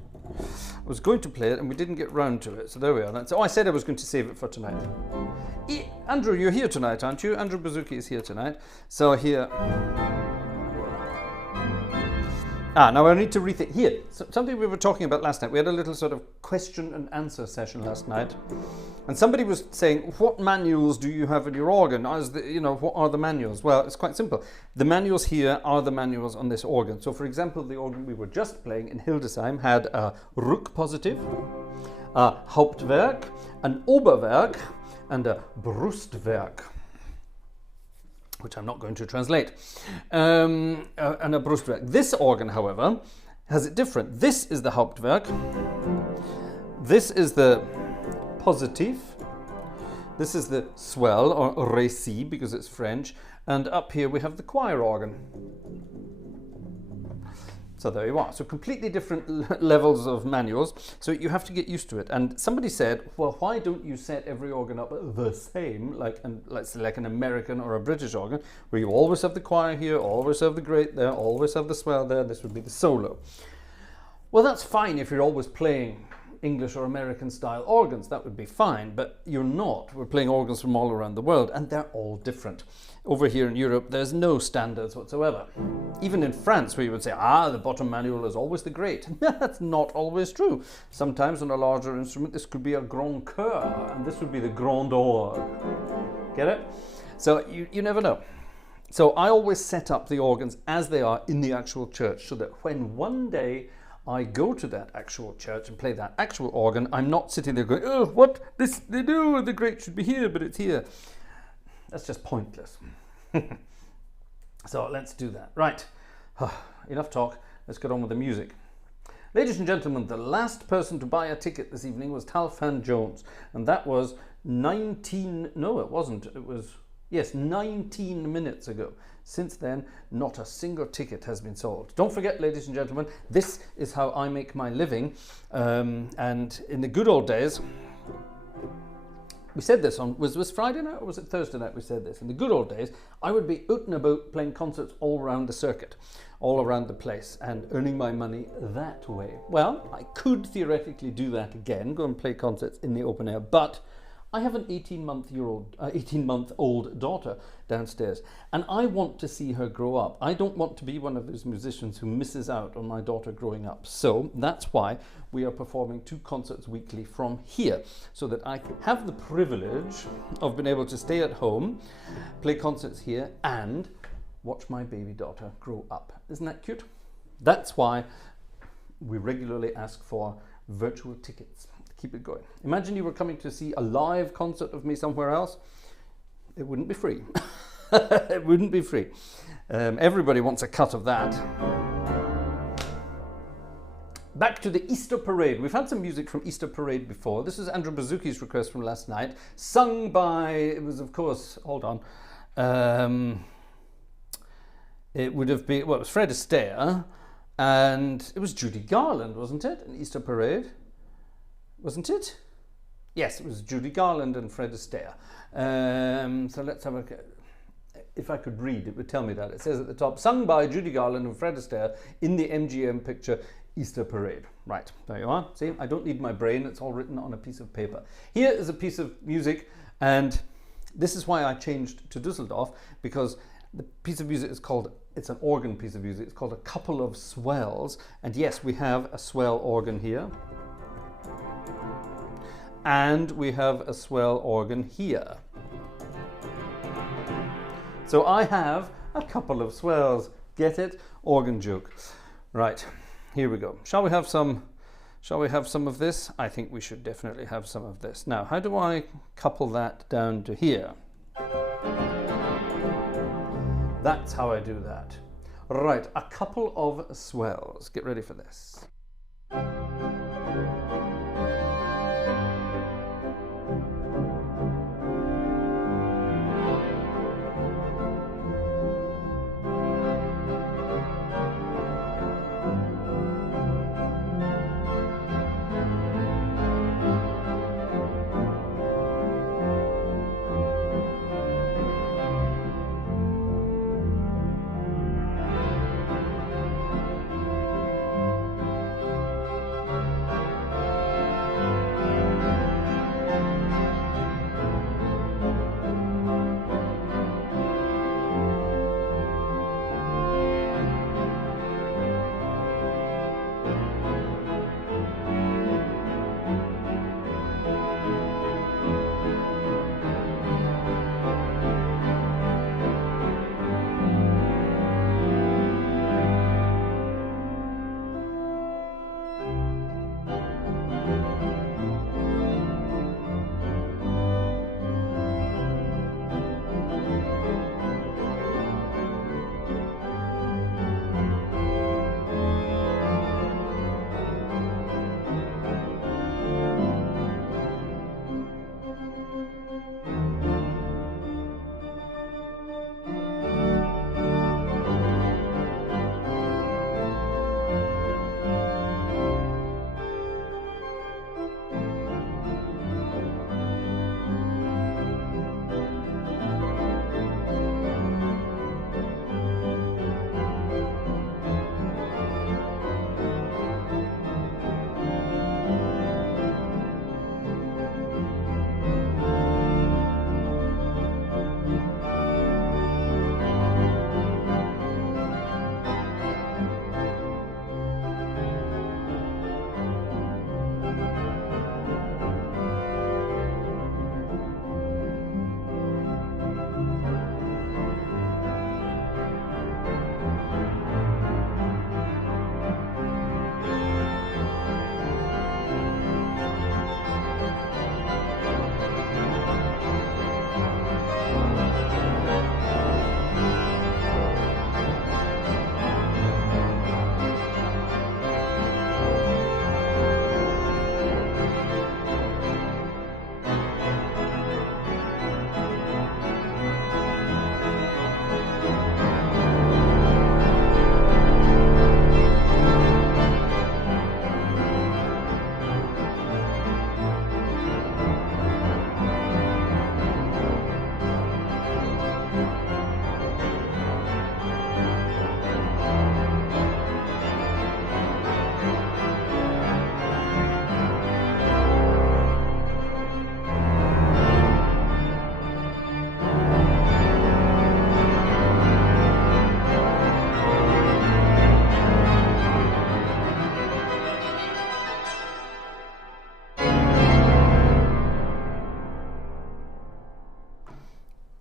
And we didn't get round to it. So there we are. Oh, I said I was going to save it for tonight. Andrew, you're here tonight, aren't you? Andrew Bazuki is here tonight. So here... now I need to rethink. Here, something we were talking about last night. We had a little sort of question and answer session last night. And somebody was saying, what manuals do you have in your organ? What are the manuals? Well, it's quite simple. The manuals here are the manuals on this organ. So, for example, the organ we were just playing in Hildesheim had a Rückpositiv, a Hauptwerk, an Oberwerk, and a Brustwerk, which I'm not going to translate, and a Brustwerk. This organ, however, has it different. This is the Hauptwerk. This is the Positiv. This is the swell, or réci, because it's French. And up here we have the choir organ. So there you are. So completely different levels of manuals. So you have to get used to it. And somebody said, well, why don't you set every organ up the same, like an American or a British organ, where you always have the choir here, always have the great there, always have the swell there. This would be the solo. Well, that's fine if you're always playing English or American style organs. That would be fine, but you're not. We're playing organs from all around the world, and they're all different. Over here in Europe, there's no standards whatsoever. Even in France, where you would say, the bottom manual is always the great. That's not always true. Sometimes on a larger instrument, this could be a grand chœur, and this would be the grand orgue. Get it? So you never know. So I always set up the organs as they are in the actual church, so that when one day I go to that actual church and play that actual organ, I'm not sitting there going, oh, what? They do, the great should be here, but it's here. That's just pointless. So let's do that. Right, enough talk, let's get on with the music. Ladies and gentlemen, the last person to buy a ticket this evening was Talfan Jones, and that was 19 minutes ago. Since then, not a single ticket has been sold. Don't forget, ladies and gentlemen, this is how I make my living. And in the good old days, we said this on, was Friday night or was it Thursday night we said this? In the good old days, I would be out and about playing concerts all around the circuit, all around the place, and earning my money that way. Well, I could theoretically do that again, go and play concerts in the open air, but I have an 18-month-old daughter downstairs, and I want to see her grow up. I don't want to be one of those musicians who misses out on my daughter growing up. So that's why we are performing 2 concerts weekly from here, so that I have the privilege of being able to stay at home, play concerts here, and watch my baby daughter grow up. Isn't that cute? That's why we regularly ask for virtual tickets. Keep it going. Imagine you were coming to see a live concert of me somewhere else. It wouldn't be free. It wouldn't be free. Everybody wants a cut of that. Back to the Easter Parade. We've had some music from Easter Parade before. This is Andrew Bazuki's request from last night, sung by, it was of course, hold on, it would have been, well, it was Fred Astaire, and it was Judy Garland, wasn't it, in Easter Parade? Wasn't it? Yes, it was Judy Garland and Fred Astaire. So let's have a... If I could read, it would tell me that. It says at the top, sung by Judy Garland and Fred Astaire in the MGM picture Easter Parade. Right, there you are. See, I don't need my brain. It's all written on a piece of paper. Here is a piece of music, and this is why I changed to Düsseldorf, because the piece of music is called, it's an organ piece of music. It's called A Couple of Swells. And yes, we have a swell organ here. And we have a swell organ here. So I have a couple of swells. Get it? Organ joke. Right, here we go. Shall we have some of this? I think we should definitely have some of this. Now, how do I couple that down to here? That's how I do that. Right, a couple of swells. Get ready for this.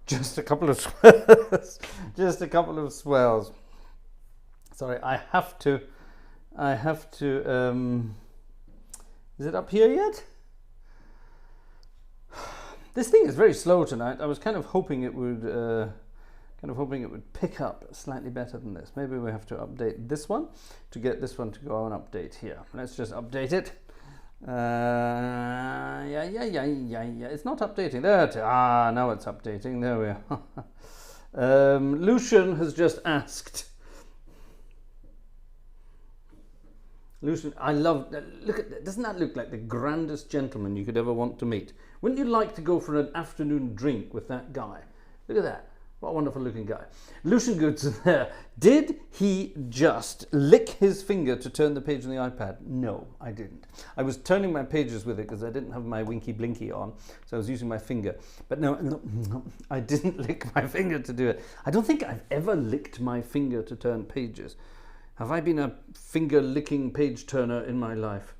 Just a couple of swells. Just a couple of swells. Sorry, I have to, is it up here yet? This thing is very slow tonight. I was kind of hoping it would, pick up slightly better than this. Maybe we have to update this one to get this one to go on update here. Let's just update it. Yeah. It's not updating. There. Now it's updating. There we are. Lucian has just asked. Lucian, I love. Look at that. Doesn't that look like the grandest gentleman you could ever want to meet? Wouldn't you like to go for an afternoon drink with that guy? Look at that. What a wonderful looking guy. Lucian Goods there. Did he just lick his finger to turn the page on the iPad? No, I didn't. I was turning my pages with it because I didn't have my winky blinky on, so I was using my finger. But no, I didn't lick my finger to do it. I don't think I've ever licked my finger to turn pages. Have I been a finger licking page turner in my life?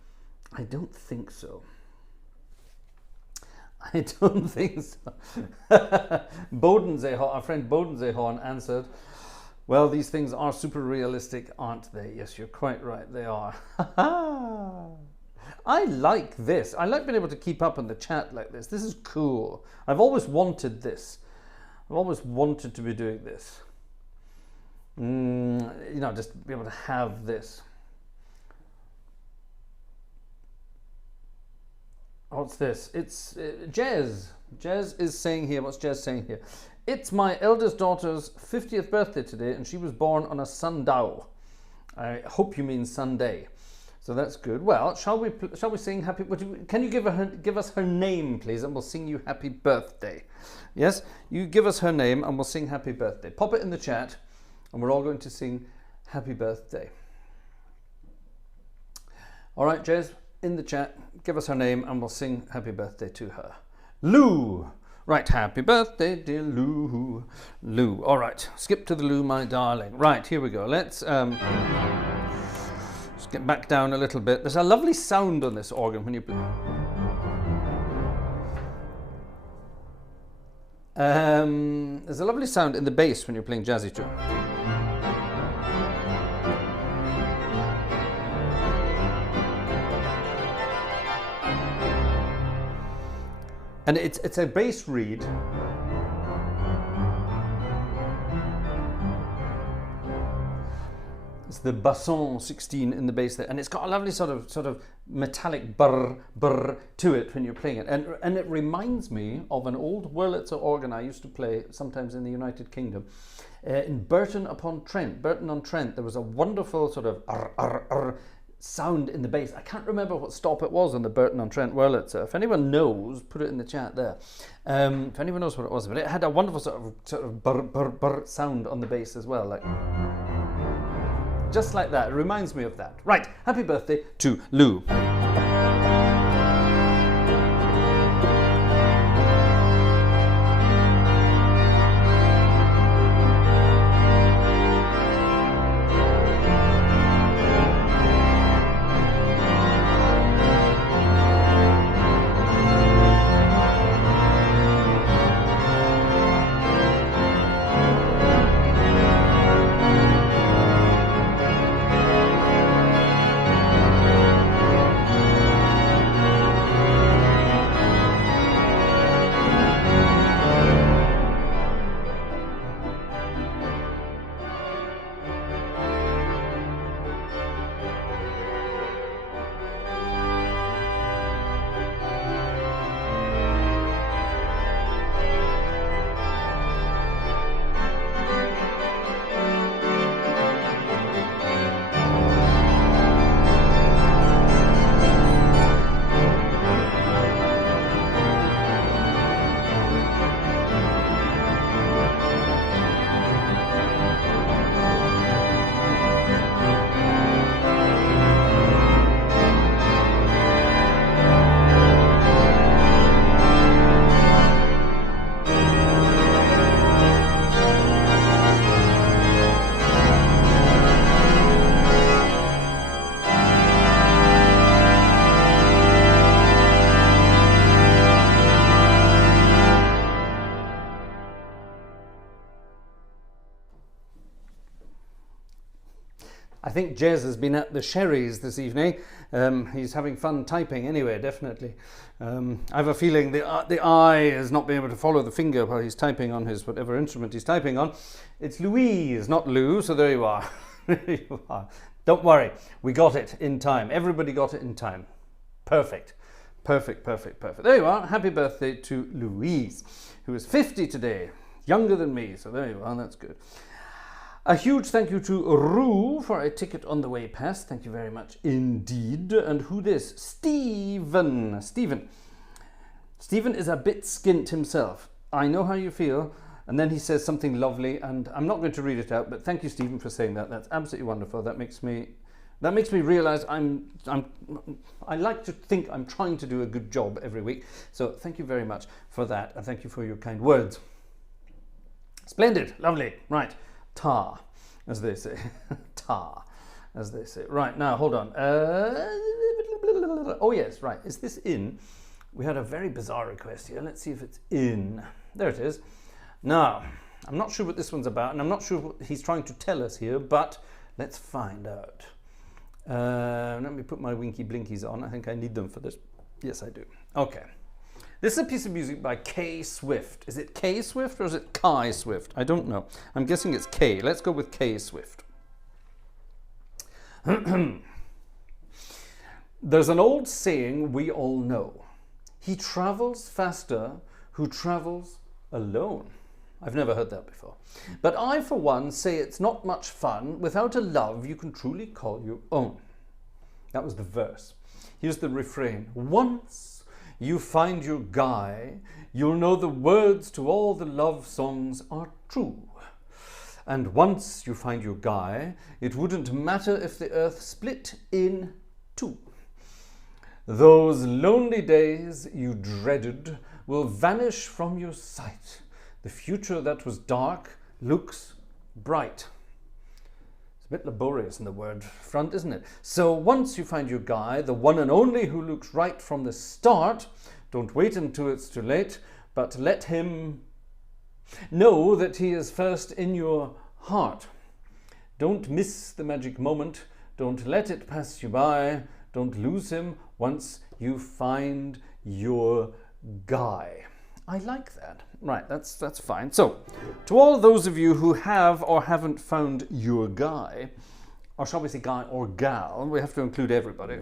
I don't think so. I don't think so. Bodensehorn, our friend Bodensehorn answered, well, these things are super realistic, aren't they? Yes, you're quite right, they are. I like this. I like being able to keep up in the chat like this. This is cool. I've always wanted this. I've always wanted to be doing this. you know, just be able to have this. What's this? It's Jez. Jez is saying here, what's Jez saying here? It's my eldest daughter's 50th birthday today, and she was born on a Sunday. I hope you mean Sunday. So that's good. Well, shall we sing happy? Can you give us her name, please, and we'll sing you happy birthday. Yes, you give us her name, and we'll sing happy birthday. Pop it in the chat, and we're all going to sing happy birthday. All right, Jez, in the chat, give us her name, and we'll sing happy birthday to her. Lou. Right, happy birthday, dear Lou. Lou. All right, skip to the Lou, my darling. Right, here we go. Let's just get back down a little bit. There's a lovely sound on this organ when you play. There's a lovely sound in the bass when you're playing jazzy too. And it's a bass reed. It's the basson 16 in the bass there, and it's got a lovely sort of metallic burr burr to it when you're playing it, and it reminds me of an old Wurlitzer organ I used to play sometimes in the United Kingdom, in Burton-upon-Trent. Burton-on-Trent, there was a wonderful sort of sound in the bass. I can't remember what stop it was on the Burton-on-Trent Wurlitzer. If anyone knows, put it in the chat there. If anyone knows what it was, but it had a wonderful sort of burr burr burr sound on the bass as well, like just like that. It reminds me of that. Right, happy birthday to Lou. I think Jez has been at the Sherry's this evening. He's having fun typing anyway, definitely. I have a feeling the eye has not been able to follow the finger while he's typing on his whatever instrument he's typing on. It's Louise, not Lou, so there you are. There you are. Don't worry, we got it in time. Everybody got it in time. Perfect. Perfect, perfect, perfect. There you are. Happy birthday to Louise, who is 50 today. Younger than me, so there you are. That's good. A huge thank you to Rue for a ticket on the way past. Thank you very much indeed. And who this? Stephen. Stephen is a bit skint himself. I know how you feel. And then he says something lovely, and I'm not going to read it out, but thank you, Stephen, for saying that. That's absolutely wonderful. That makes me realize I like to think I'm trying to do a good job every week. So thank you very much for that, and thank you for your kind words. Splendid, lovely. Right. Tar, as they say. Tar, as they say. Right, now, hold on. Oh, yes, right. Is this in? We had a very bizarre request here. Let's see if it's in. There it is. Now, I'm not sure what this one's about, and I'm not sure what he's trying to tell us here, but let's find out. Let me put my winky blinkies on. I think I need them for this. Yes, I do. Okay. This is a piece of music by K. Swift. Is it K. Swift or is it Kai Swift? I don't know. I'm guessing it's K. Let's go with K. Swift. There's an old saying we all know. He travels faster who travels alone. I've never heard that before. But I, for one, say it's not much fun without a love you can truly call your own. That was the verse. Here's the refrain. Once you find your guy, you'll know the words to all the love songs are true. And once you find your guy, it wouldn't matter if the earth split in two. Those lonely days you dreaded will vanish from your sight. The future that was dark looks bright. It's a bit laborious in the word front, isn't it? So once you find your guy, the one and only who looks right from the start, don't wait until it's too late, but let him know that he is first in your heart. Don't miss the magic moment. Don't let it pass you by. Don't lose him once you find your guy. I like that. Right, that's fine. So, to all those of you who have or haven't found your guy, or shall we say guy or gal, we have to include everybody.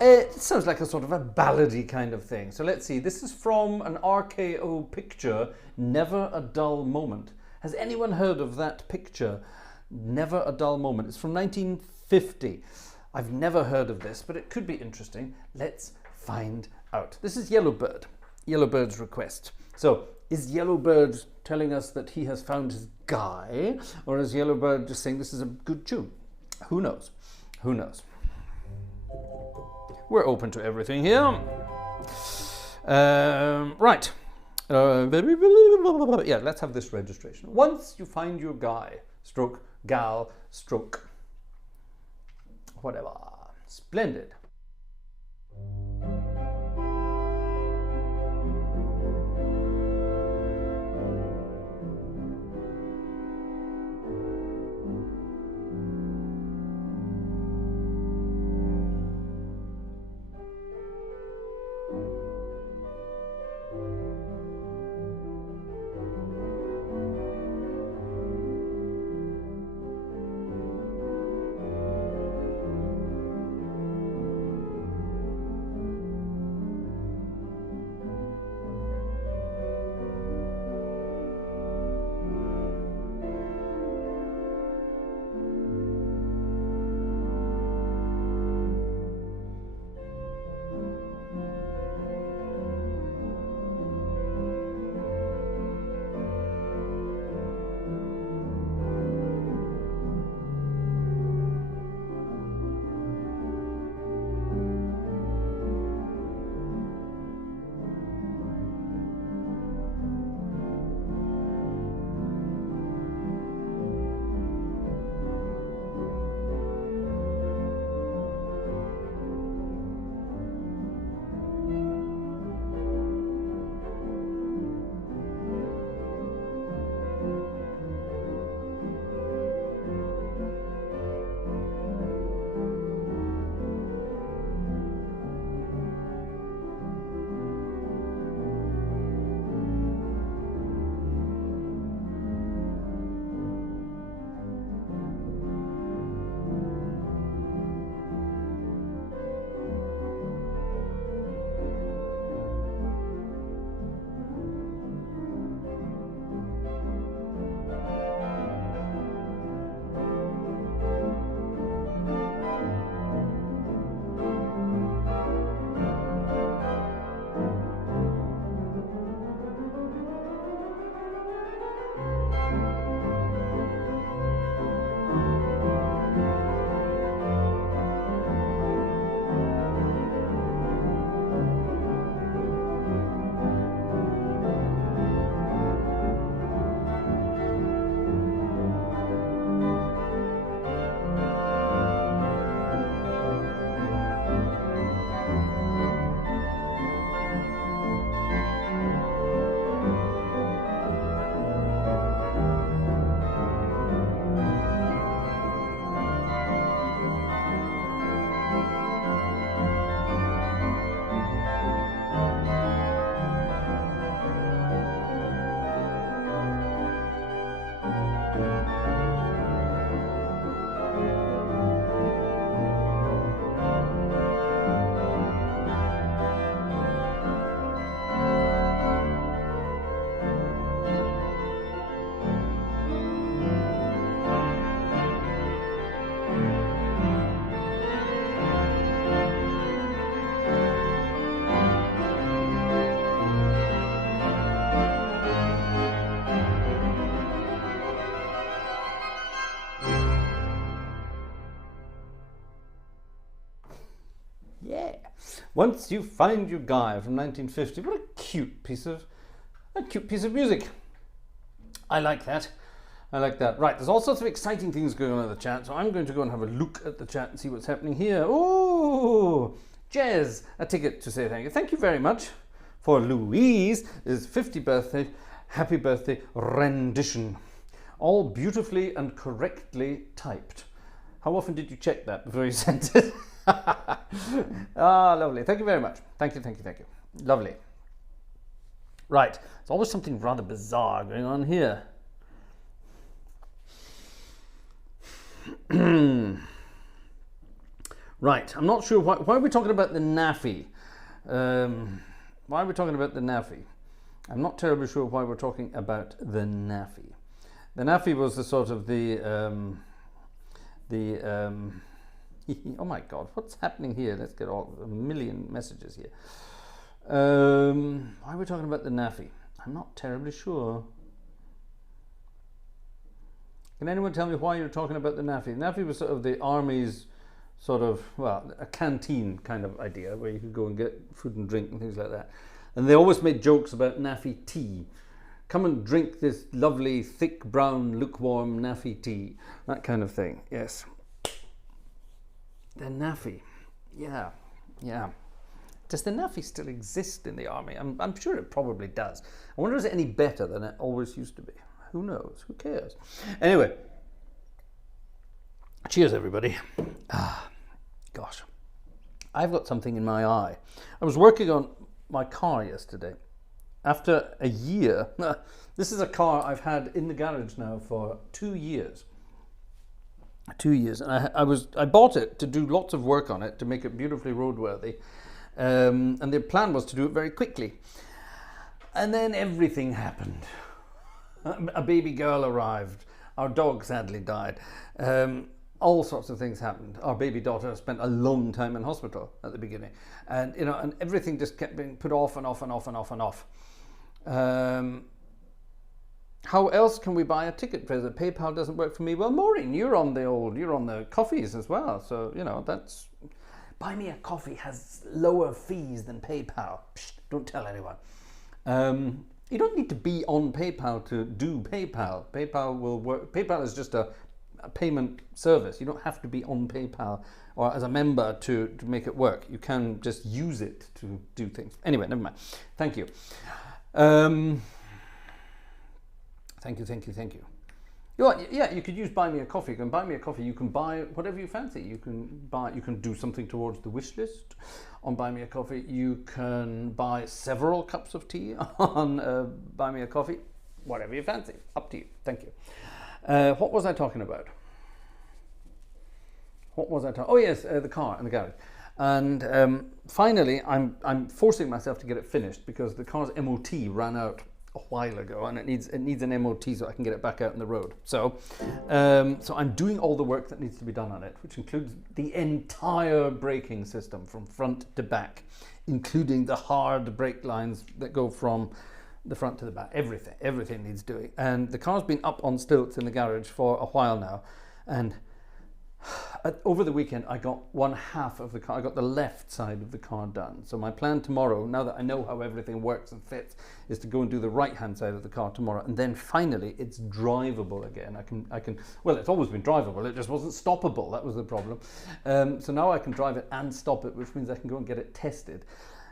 It sounds like a sort of a ballady kind of thing. So let's see. This is from an RKO picture, Never a Dull Moment. Has anyone heard of that picture, Never a Dull Moment? It's from 1950. I've never heard of this, but it could be interesting. Let's find out. This is Yellowbird. Yellowbird's request. So, is Yellowbird telling us that he has found his guy, or is Yellowbird just saying this is a good tune? Who knows? Who knows? We're open to everything here. Right. Yeah, let's have this registration. Once you find your guy, stroke, gal, stroke, whatever. Splendid. Once You Find Your Guy from 1950. What a cute piece of music. I like that. I like that. Right, there's all sorts of exciting things going on in the chat, so I'm going to go and have a look at the chat and see what's happening here. Oh, Jez, a ticket to say thank you. Thank you very much for Louise's 50th birthday, happy birthday rendition. All beautifully and correctly typed. How often did you check that before you sent it? Ah, lovely. Thank you very much. Thank you, thank you, thank you. Lovely. Right, there's always something rather bizarre going on here. Right, I'm not sure why are we talking about the naffy. Why are we talking about the naffy? I'm not terribly sure why we're talking about the naffy. The naffy was the sort of oh my God, what's happening here? Let's get a million messages here. Why are we talking about the naffy? I'm not terribly sure. Can anyone tell me why you're talking about the naffy? The naffy was sort of the army's sort of, well, a canteen kind of idea where you could go and get food and drink and things like that. And they always made jokes about naffy tea. Come and drink this lovely, thick, brown, lukewarm naffy tea. That kind of thing, yes. The naffy, yeah. Does the naffy still exist in the army? I'm sure it probably does. I wonder, is it any better than it always used to be? Who knows? Who cares? Anyway, cheers, everybody. Gosh, I've got something in my eye. I was working on my car yesterday. After a year, this is a car I've had in the garage now for 2 years. 2 years, and I bought it to do lots of work on it to make it beautifully roadworthy, and the plan was to do it very quickly. And then everything happened. A baby girl arrived. Our dog sadly died. All sorts of things happened. Our baby daughter spent a long time in hospital at the beginning, and and everything just kept being put off and off and off and off and off. How else can we buy a ticket, Fraser? PayPal doesn't work for me. Well, Maureen, you're on the coffees as well, so that's. Buy Me a Coffee has lower fees than PayPal. Psst, don't tell anyone. You don't need to be on PayPal to do PayPal. PayPal will work. PayPal is just a payment service. You don't have to be on PayPal or as a member to make it work. You can just use it to do things. Anyway, never mind. Thank you. Thank you. Yeah, you could use Buy Me a Coffee. You can buy me a coffee. You can buy whatever you fancy. You can do something towards the wish list on Buy Me a Coffee. You can buy several cups of tea on Buy Me a Coffee. Whatever you fancy. Up to you. Thank you. What was I talking about? Oh yes, the car in the garage. And finally, I'm forcing myself to get it finished because the car's MOT ran out a while ago, and it needs an MOT so I can get it back out on the road. So I'm doing all the work that needs to be done on it, which includes the entire braking system from front to back, including the hard brake lines that go from the front to the back. Everything needs doing. And the car's been up on stilts in the garage for a while now, and over the weekend I got one half of the car. I got the left side of the car done. So my plan tomorrow, now that I know how everything works and fits, is to go and do the right hand side of the car tomorrow, and then finally it's drivable again. I can well, it's always been drivable, it just wasn't stoppable. That was the problem. So now I can drive it and stop it, which means I can go and get it tested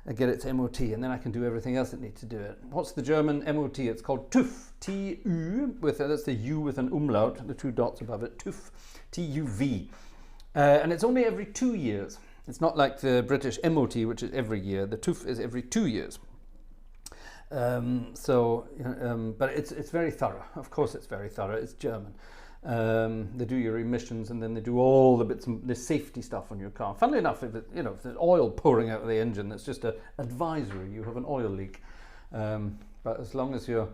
and get its MOT, and then I can do everything else that needs to do it. What's the German MOT? It's called TÜV, T-U, that's the U with an umlaut, the 2 dots above it, TÜV, T-U-V. And it's only every 2 years. It's not like the British MOT, which is every year. The TÜV is every 2 years. But it's very thorough. Of course it's very thorough. It's German. They do your emissions, and then they do all the bits and the safety stuff on your car. Funnily enough, if there's oil pouring out of the engine, that's just an advisory. You have an oil leak. But as long as your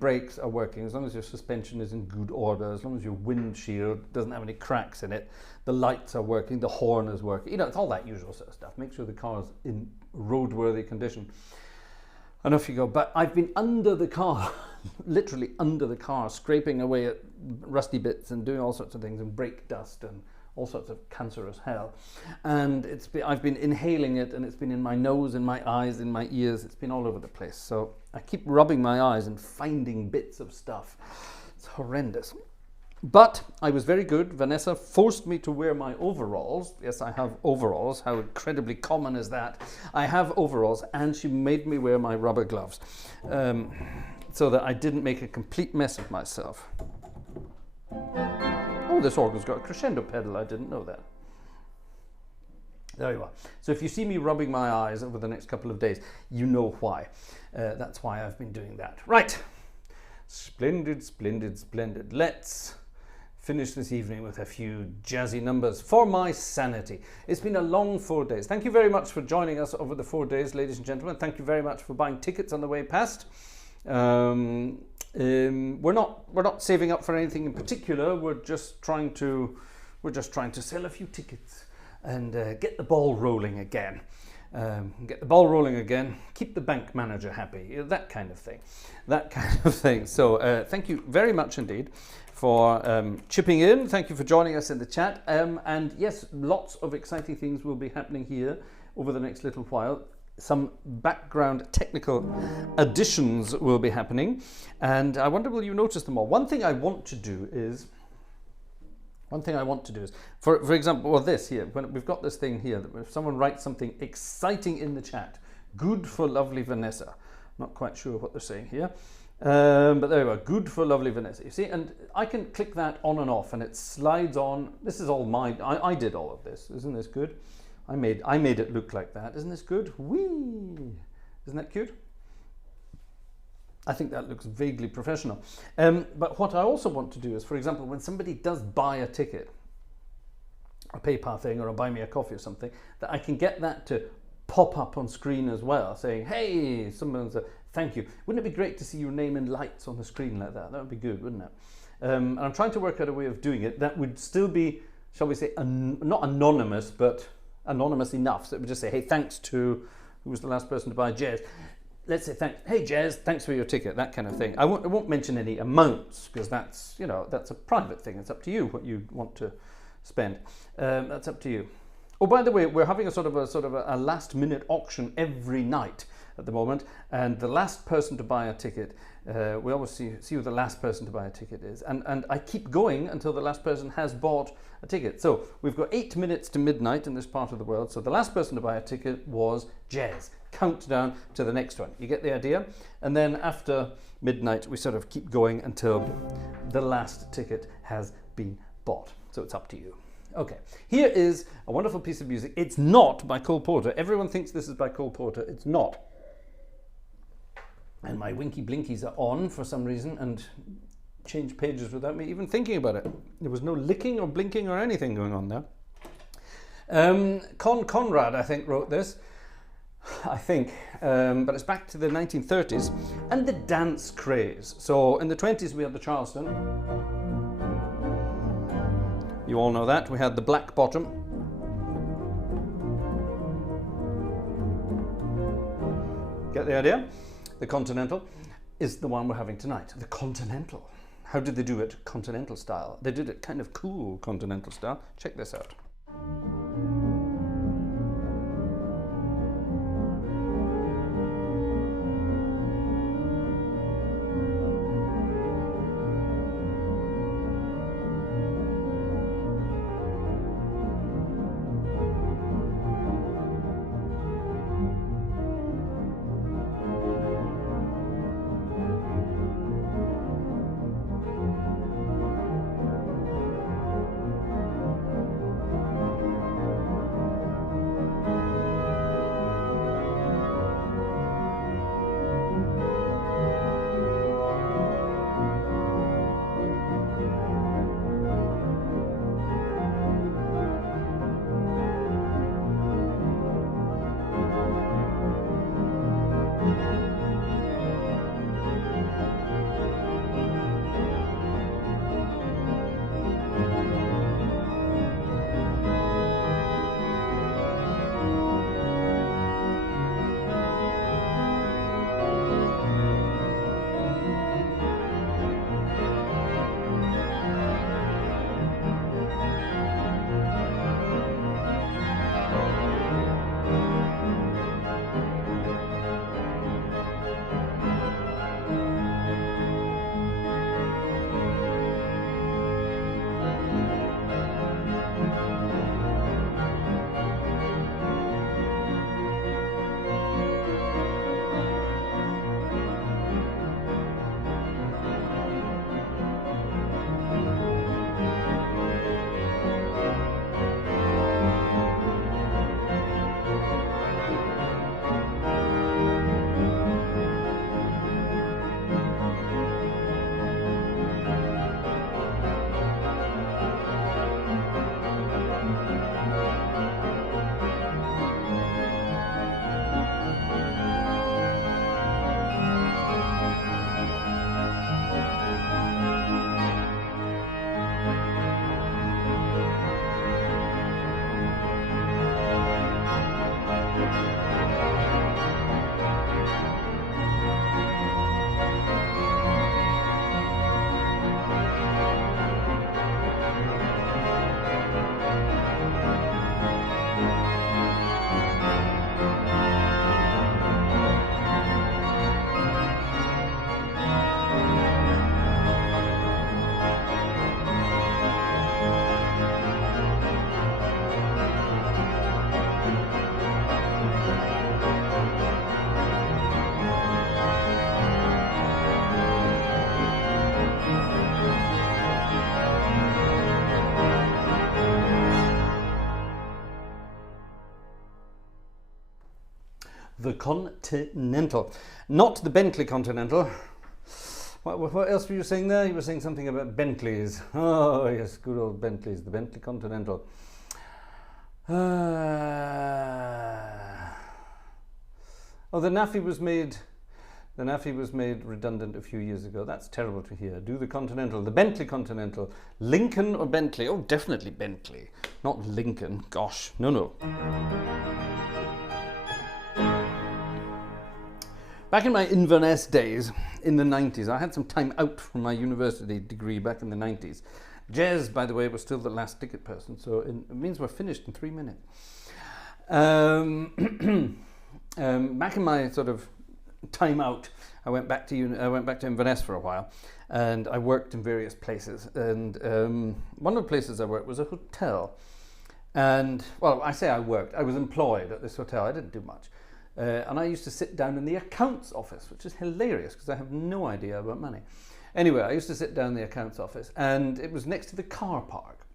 brakes are working, as long as your suspension is in good order, as long as your windshield doesn't have any cracks in it, the lights are working, the horn is working, it's all that usual sort of stuff. Make sure the car is in roadworthy condition. And off you go. But I've been under the car, literally under the car, scraping away at rusty bits and doing all sorts of things, and brake dust and all sorts of cancerous hell. And I've been inhaling it, and it's been in my nose, in my eyes, in my ears. It's been all over the place. So I keep rubbing my eyes and finding bits of stuff. It's horrendous. But I was very good. Vanessa forced me to wear my overalls. Yes, I have overalls. How incredibly common is that? I have overalls, and she made me wear my rubber gloves so that I didn't make a complete mess of myself. Oh, this organ's got a crescendo pedal. I didn't know that. There you are. So if you see me rubbing my eyes over the next couple of days, you know why. That's why I've been doing that. Right. Splendid, splendid, splendid. Let's finish this evening with a few jazzy numbers for my sanity. It's been a long 4 days. Thank you very much for joining us over the 4 days, ladies and gentlemen. Thank you very much for buying tickets on the way past. We're not saving up for anything in particular. We're just trying to sell a few tickets and get the ball rolling again. Keep the bank manager happy, that kind of thing. So thank you very much indeed for chipping in. Thank you for joining us in the chat. And yes, lots of exciting things will be happening here over the next little while. Some background technical additions will be happening, and I wonder, will you notice them all? One thing I want to do is, for example, well, this here, when we've got this thing here, that if someone writes something exciting in the chat, good for lovely Vanessa. Not quite sure what they're saying here, but there we are, good for lovely Vanessa. You see, and I can click that on and off, and it slides on. This is all mine. I did all of this. Isn't this good? I made it look like that. Isn't this good? Whee! Isn't that cute? I think that looks vaguely professional. But what I also want to do is, for example, when somebody does buy a ticket, a PayPal thing or a buy me a coffee or something, that I can get that to pop up on screen as well, saying, hey, someone's a thank you. Wouldn't it be great to see your name in lights on the screen like that? That would be good, wouldn't it? And I'm trying to work out a way of doing it that would still be, shall we say, not anonymous, but anonymous enough. So it would just say, hey, thanks to, who was the last person to buy, Jez. Let's say, hey, Jez, thanks for your ticket, that kind of thing. I won't mention any amounts, because that's, you know, that's a private thing. It's up to you what you want to spend. That's up to you. Oh, by the way, we're having a sort of a last minute auction every night at the moment, and the last person to buy a ticket, we always see who the last person to buy a ticket is, and I keep going until the last person has bought a ticket. So we've got 8 minutes to midnight in this part of the world, so the last person to buy a ticket was Jez. Countdown to the next one. You get the idea? And then after midnight, we sort of keep going until the last ticket has been bought. So it's up to you. Okay, here is a wonderful piece of music. It's not by Cole Porter. Everyone thinks this is by Cole Porter. It's not. And my winky blinkies are on for some reason and change pages without me even thinking about it. There was no licking or blinking or anything going on there. Conrad, I think, wrote this. I think, but it's back to the 1930s and the dance craze. So in the 20s we had the Charleston. You all know that. We had the Black Bottom. Get the idea? The Continental is the one we're having tonight. The Continental. How did they do it? Continental style. They did it kind of cool Continental style. Check this out. The Continental. Not the Bentley Continental. What else were you saying there? You were saying something about Bentleys. Oh, yes, good old Bentleys. The Bentley Continental. Oh, the NAFI was made redundant a few years ago. That's terrible to hear. Do the Continental, the Bentley Continental. Lincoln or Bentley? Oh, definitely Bentley. Not Lincoln. Gosh, no. Back in my Inverness days, in the 90s, I had some time out from my university degree back in the 90s. Jez, by the way, was still the last ticket person, so it means we're finished in 3 minutes. Back in my sort of time out, I went back to Inverness for a while, and I worked in various places. And one of the places I worked was a hotel. And well, I say I worked. I was employed at this hotel. I didn't do much, and I used to sit down in the accounts office, which is hilarious because I have no idea about money. Anyway, I used to sit down in the accounts office, and it was next to the car park.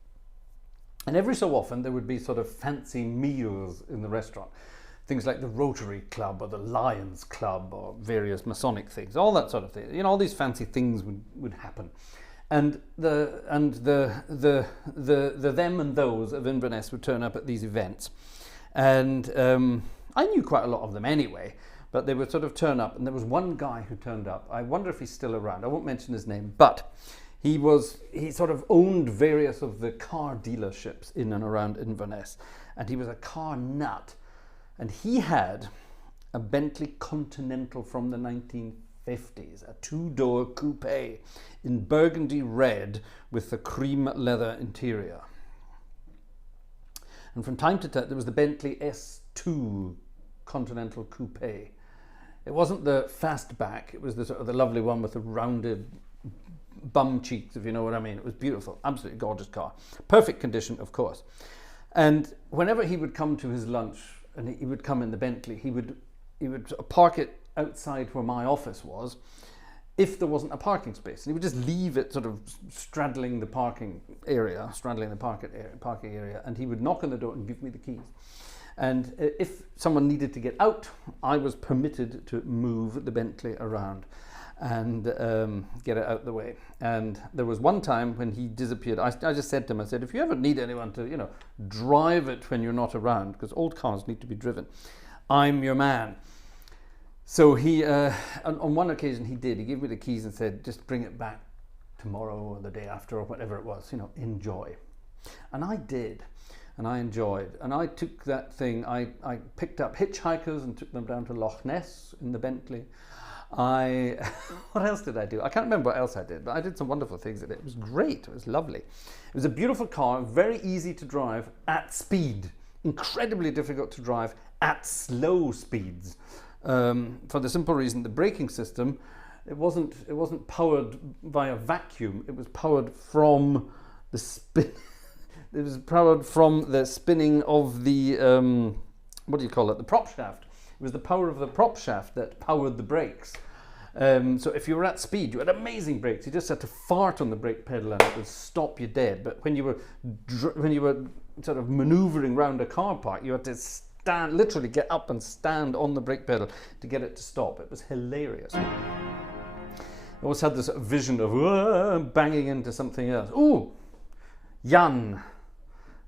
And every so often there would be sort of fancy meals in the restaurant. Things like the Rotary Club or the Lions Club or various Masonic things, all that sort of thing. You know, all these fancy things would happen. And the them and those of Inverness would turn up at these events. And I knew quite a lot of them anyway, but they would sort of turn up, and there was one guy who turned up. I wonder if he's still around. I won't mention his name, but he sort of owned various of the car dealerships in and around Inverness, and he was a car nut. And he had a Bentley Continental from the 1950s, a two-door coupe in burgundy red with the cream leather interior. And from time to time, there was the Bentley S2 Continental Coupe. It wasn't the fastback, it was the sort of the lovely one with the rounded bum cheeks, if you know what I mean. It was beautiful, absolutely gorgeous car. Perfect condition, of course. And whenever he would come to his lunch, and he would come in the Bentley, he would park it outside where my office was, if there wasn't a parking space. And he would just leave it sort of straddling the parking area, and he would knock on the door and give me the keys. And if someone needed to get out, I was permitted to move the Bentley around and get it out the way. And there was one time when he disappeared. I just said to him, I said, if you ever need anyone to, you know, drive it when you're not around, because old cars need to be driven, I'm your man. So he, on one occasion he did. He gave me the keys and said, just bring it back tomorrow or the day after or whatever it was, you know, enjoy. And I did. And I enjoyed. And I took that thing, I picked up hitchhikers and took them down to Loch Ness in the Bentley. What else did I do? I can't remember what else I did, but I did some wonderful things in it. It was great. It was lovely. It was a beautiful car, very easy to drive at speed. Incredibly difficult to drive at slow speeds. For the simple reason, the braking system, it wasn't powered by a vacuum. It was powered from the spin. It was powered from the spinning of the what do you call it? The prop shaft. It was the power of the prop shaft that powered the brakes. So if you were at speed, you had amazing brakes. You just had to fart on the brake pedal and it would stop you dead. But when you were sort of maneuvering around a car park, you had to literally get up and stand on the brake pedal to get it to stop. It was hilarious. I always had this vision of banging into something else. Ooh, Jan,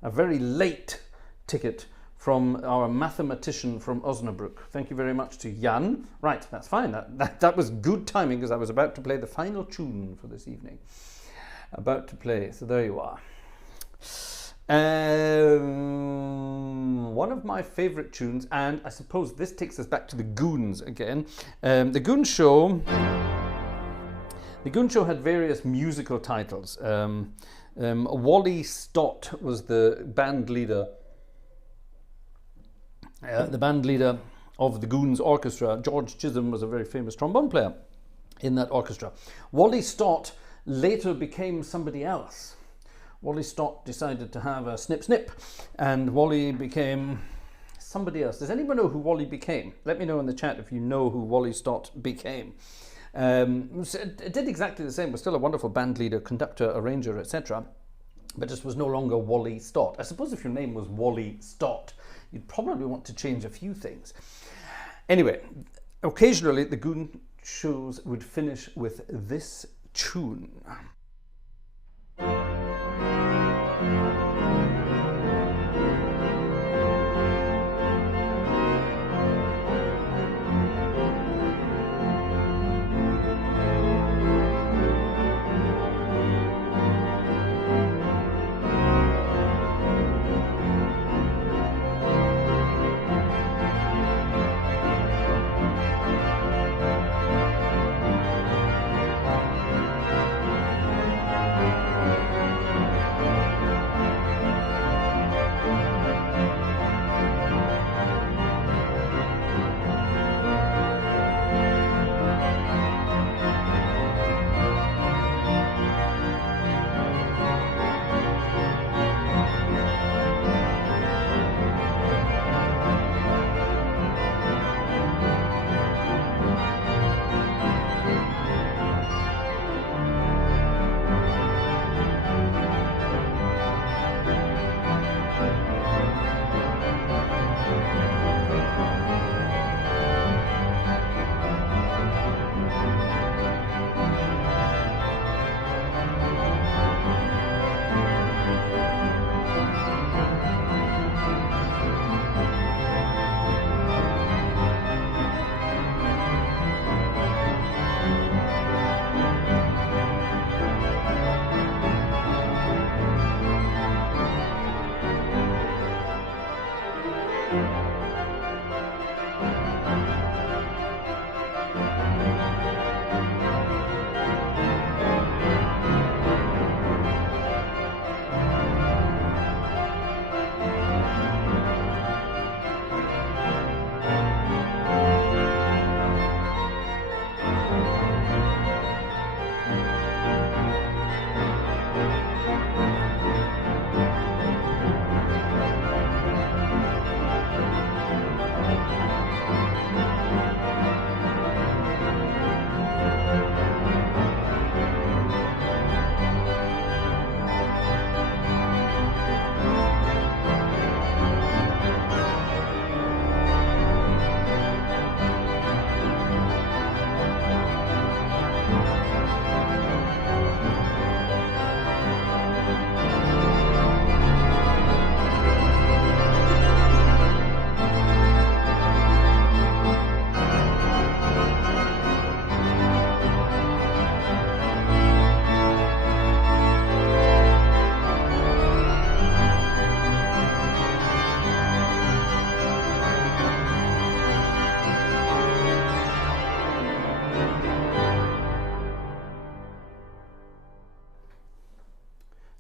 a very late ticket from our mathematician from Osnabrück. Thank you very much to Jan. Right, that's fine. That was good timing because I was about to play the final tune for this evening. About to play, so there you are. One of my favourite tunes, and I suppose this takes us back to the Goons again. The Goon Show had various musical titles. Wally Stott was the band leader. The band leader of the Goons Orchestra. George Chisholm was a very famous trombone player in that orchestra. Wally Stott later became somebody else. Wally Stott decided to have a snip snip, and Wally became somebody else. Does anyone know who Wally became? Let me know in the chat if you know who Wally Stott became. It did exactly the same. Was still a wonderful band leader, conductor, arranger, etc. But just was no longer Wally Stott. I suppose if your name was Wally Stott, you'd probably want to change a few things. Anyway, occasionally the Goon shows would finish with this tune.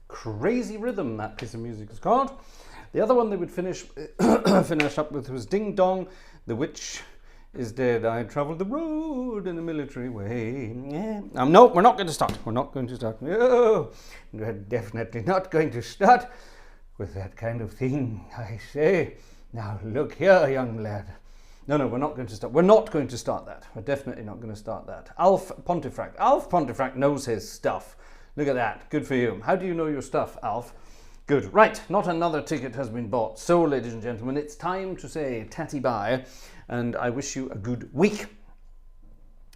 Crazy Rhythm, that piece of music is called. The other one they would finish up with was Ding Dong, the witch is dead. I travelled the road in a military way. Yeah. No, we're not going to start. We're not going to start. No, we're definitely not going to start with that kind of thing, I say. Now, look here, young lad. No, we're not going to start. We're not going to start that. We're definitely not going to start that. Alf Pontefract. Alf Pontefract knows his stuff. Look at that. Good for you. How do you know your stuff, Alf? Good. Right. Not another ticket has been bought. So, ladies and gentlemen, it's time to say tatty bye, and I wish you a good week.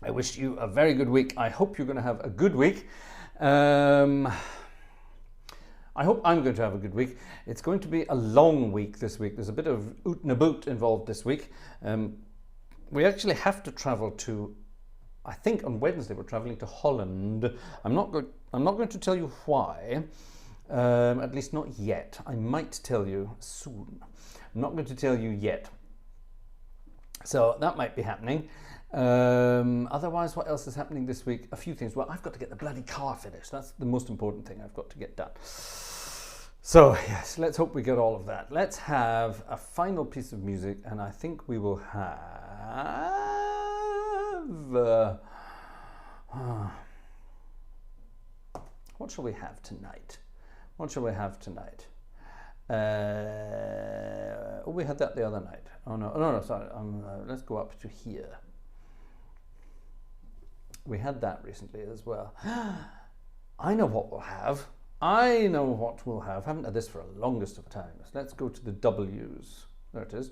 I wish you a very good week. I hope you're going to have a good week. I hope I'm going to have a good week. It's going to be a long week this week. There's a bit of oot and a boot involved this week. We actually have to travel to, I think on Wednesday we're traveling to Holland. I'm not going to tell you why, at least not yet. I might tell you soon. I'm not going to tell you yet. So that might be happening. Otherwise, what else is happening this week? A few things. Well, I've got to get the bloody car finished. That's the most important thing I've got to get done. So, yes, let's hope we get all of that. Let's have a final piece of music, and I think we will have... what shall we have tonight? What shall we have tonight? We had that the other night. Oh, no, sorry. Let's go up to here. We had that recently as well. I know what we'll have. I know what we'll have. Haven't had this for the longest of times. Let's go to the W's. There it is.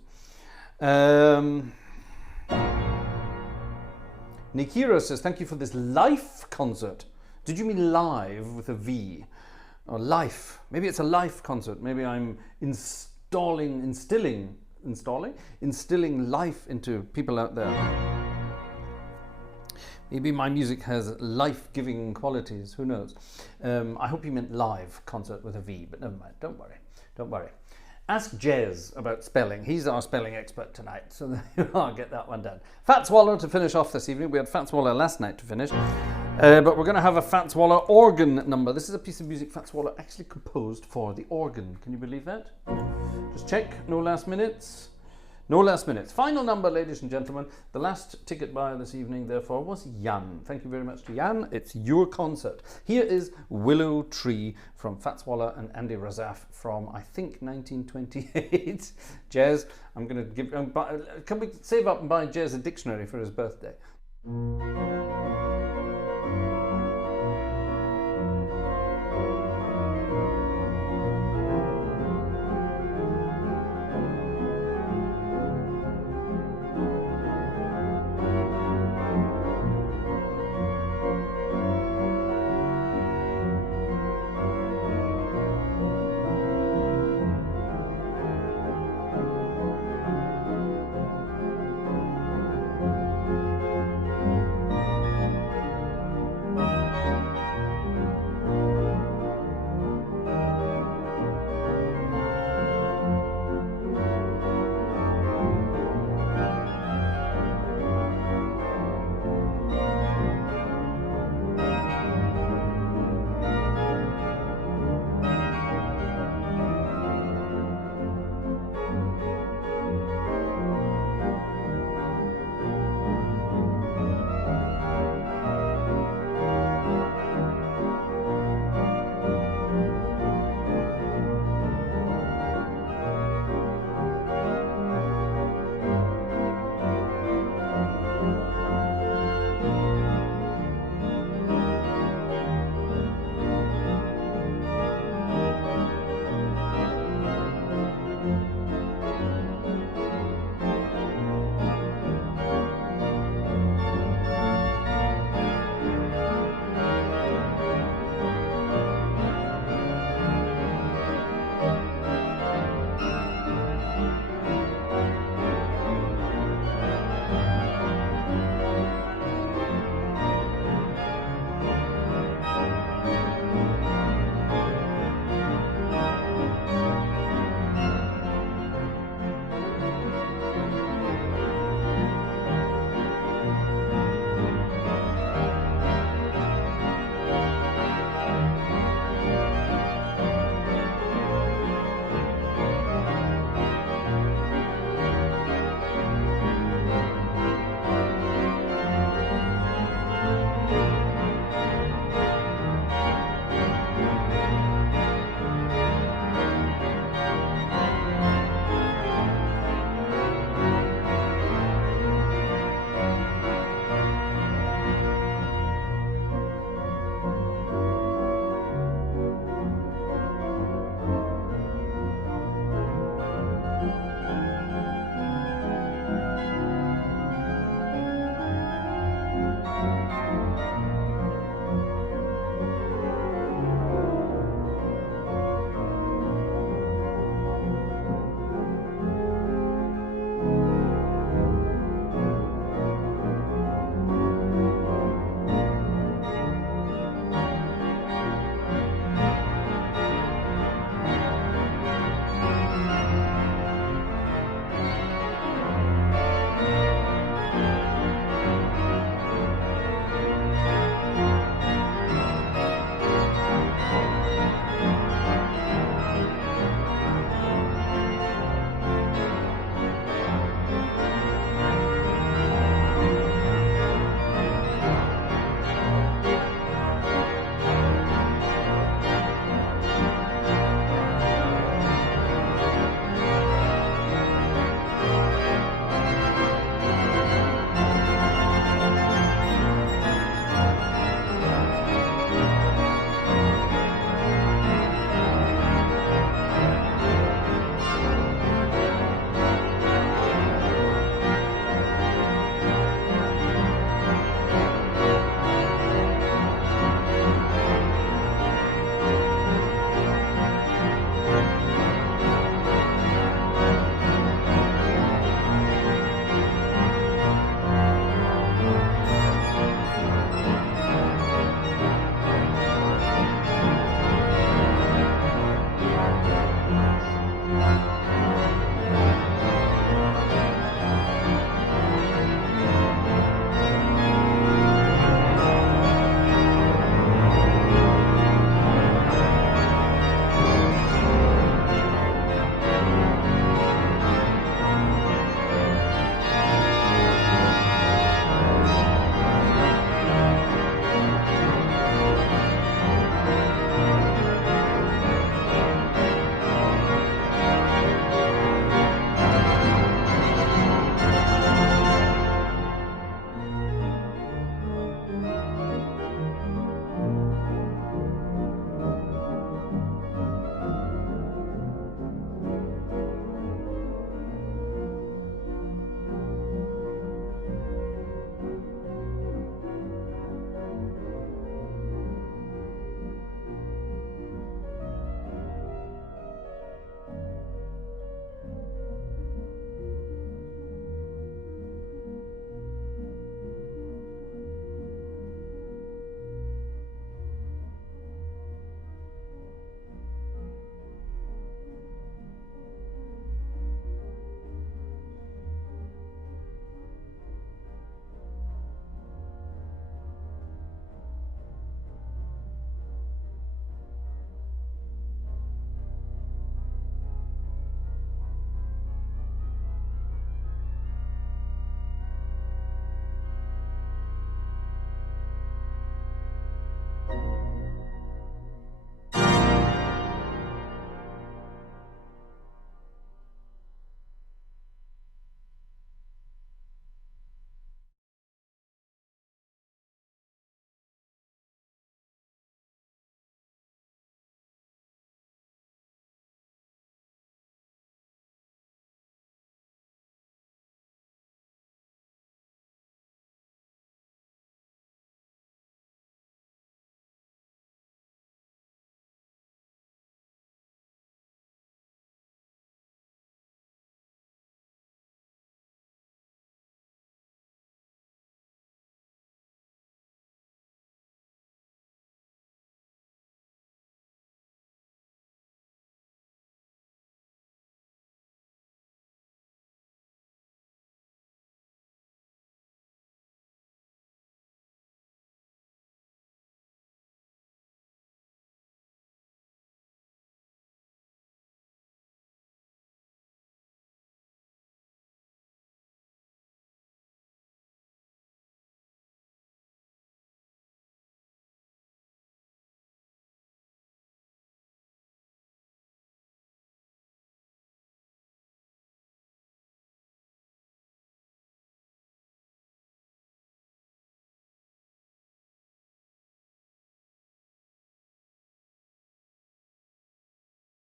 Nikira says, thank you for this life concert. Did you mean live with a V? Or life? Maybe it's a life concert. Maybe I'm instilling life into people out there. Maybe my music has life-giving qualities, who knows. I hope you meant live concert with a V, but never mind, don't worry, don't worry. Ask Jez about spelling. He's our spelling expert tonight, so I'll get that one done. Fat Swallow to finish off this evening. We had Fat Swallow last night to finish, but we're going to have a Fat Swallow organ number. This is a piece of music Fat Swallow actually composed for the organ. Can you believe that? Just check, no last minutes. No last minutes. Final number, ladies and gentlemen. The last ticket buyer this evening, therefore, was Jan. Thank you very much to Jan. It's your concert. Here is Willow Tree from Fat Swallow and Andy Razaf from, I think, 1928. Jez, I'm going to give... can we save up and buy Jez a dictionary for his birthday?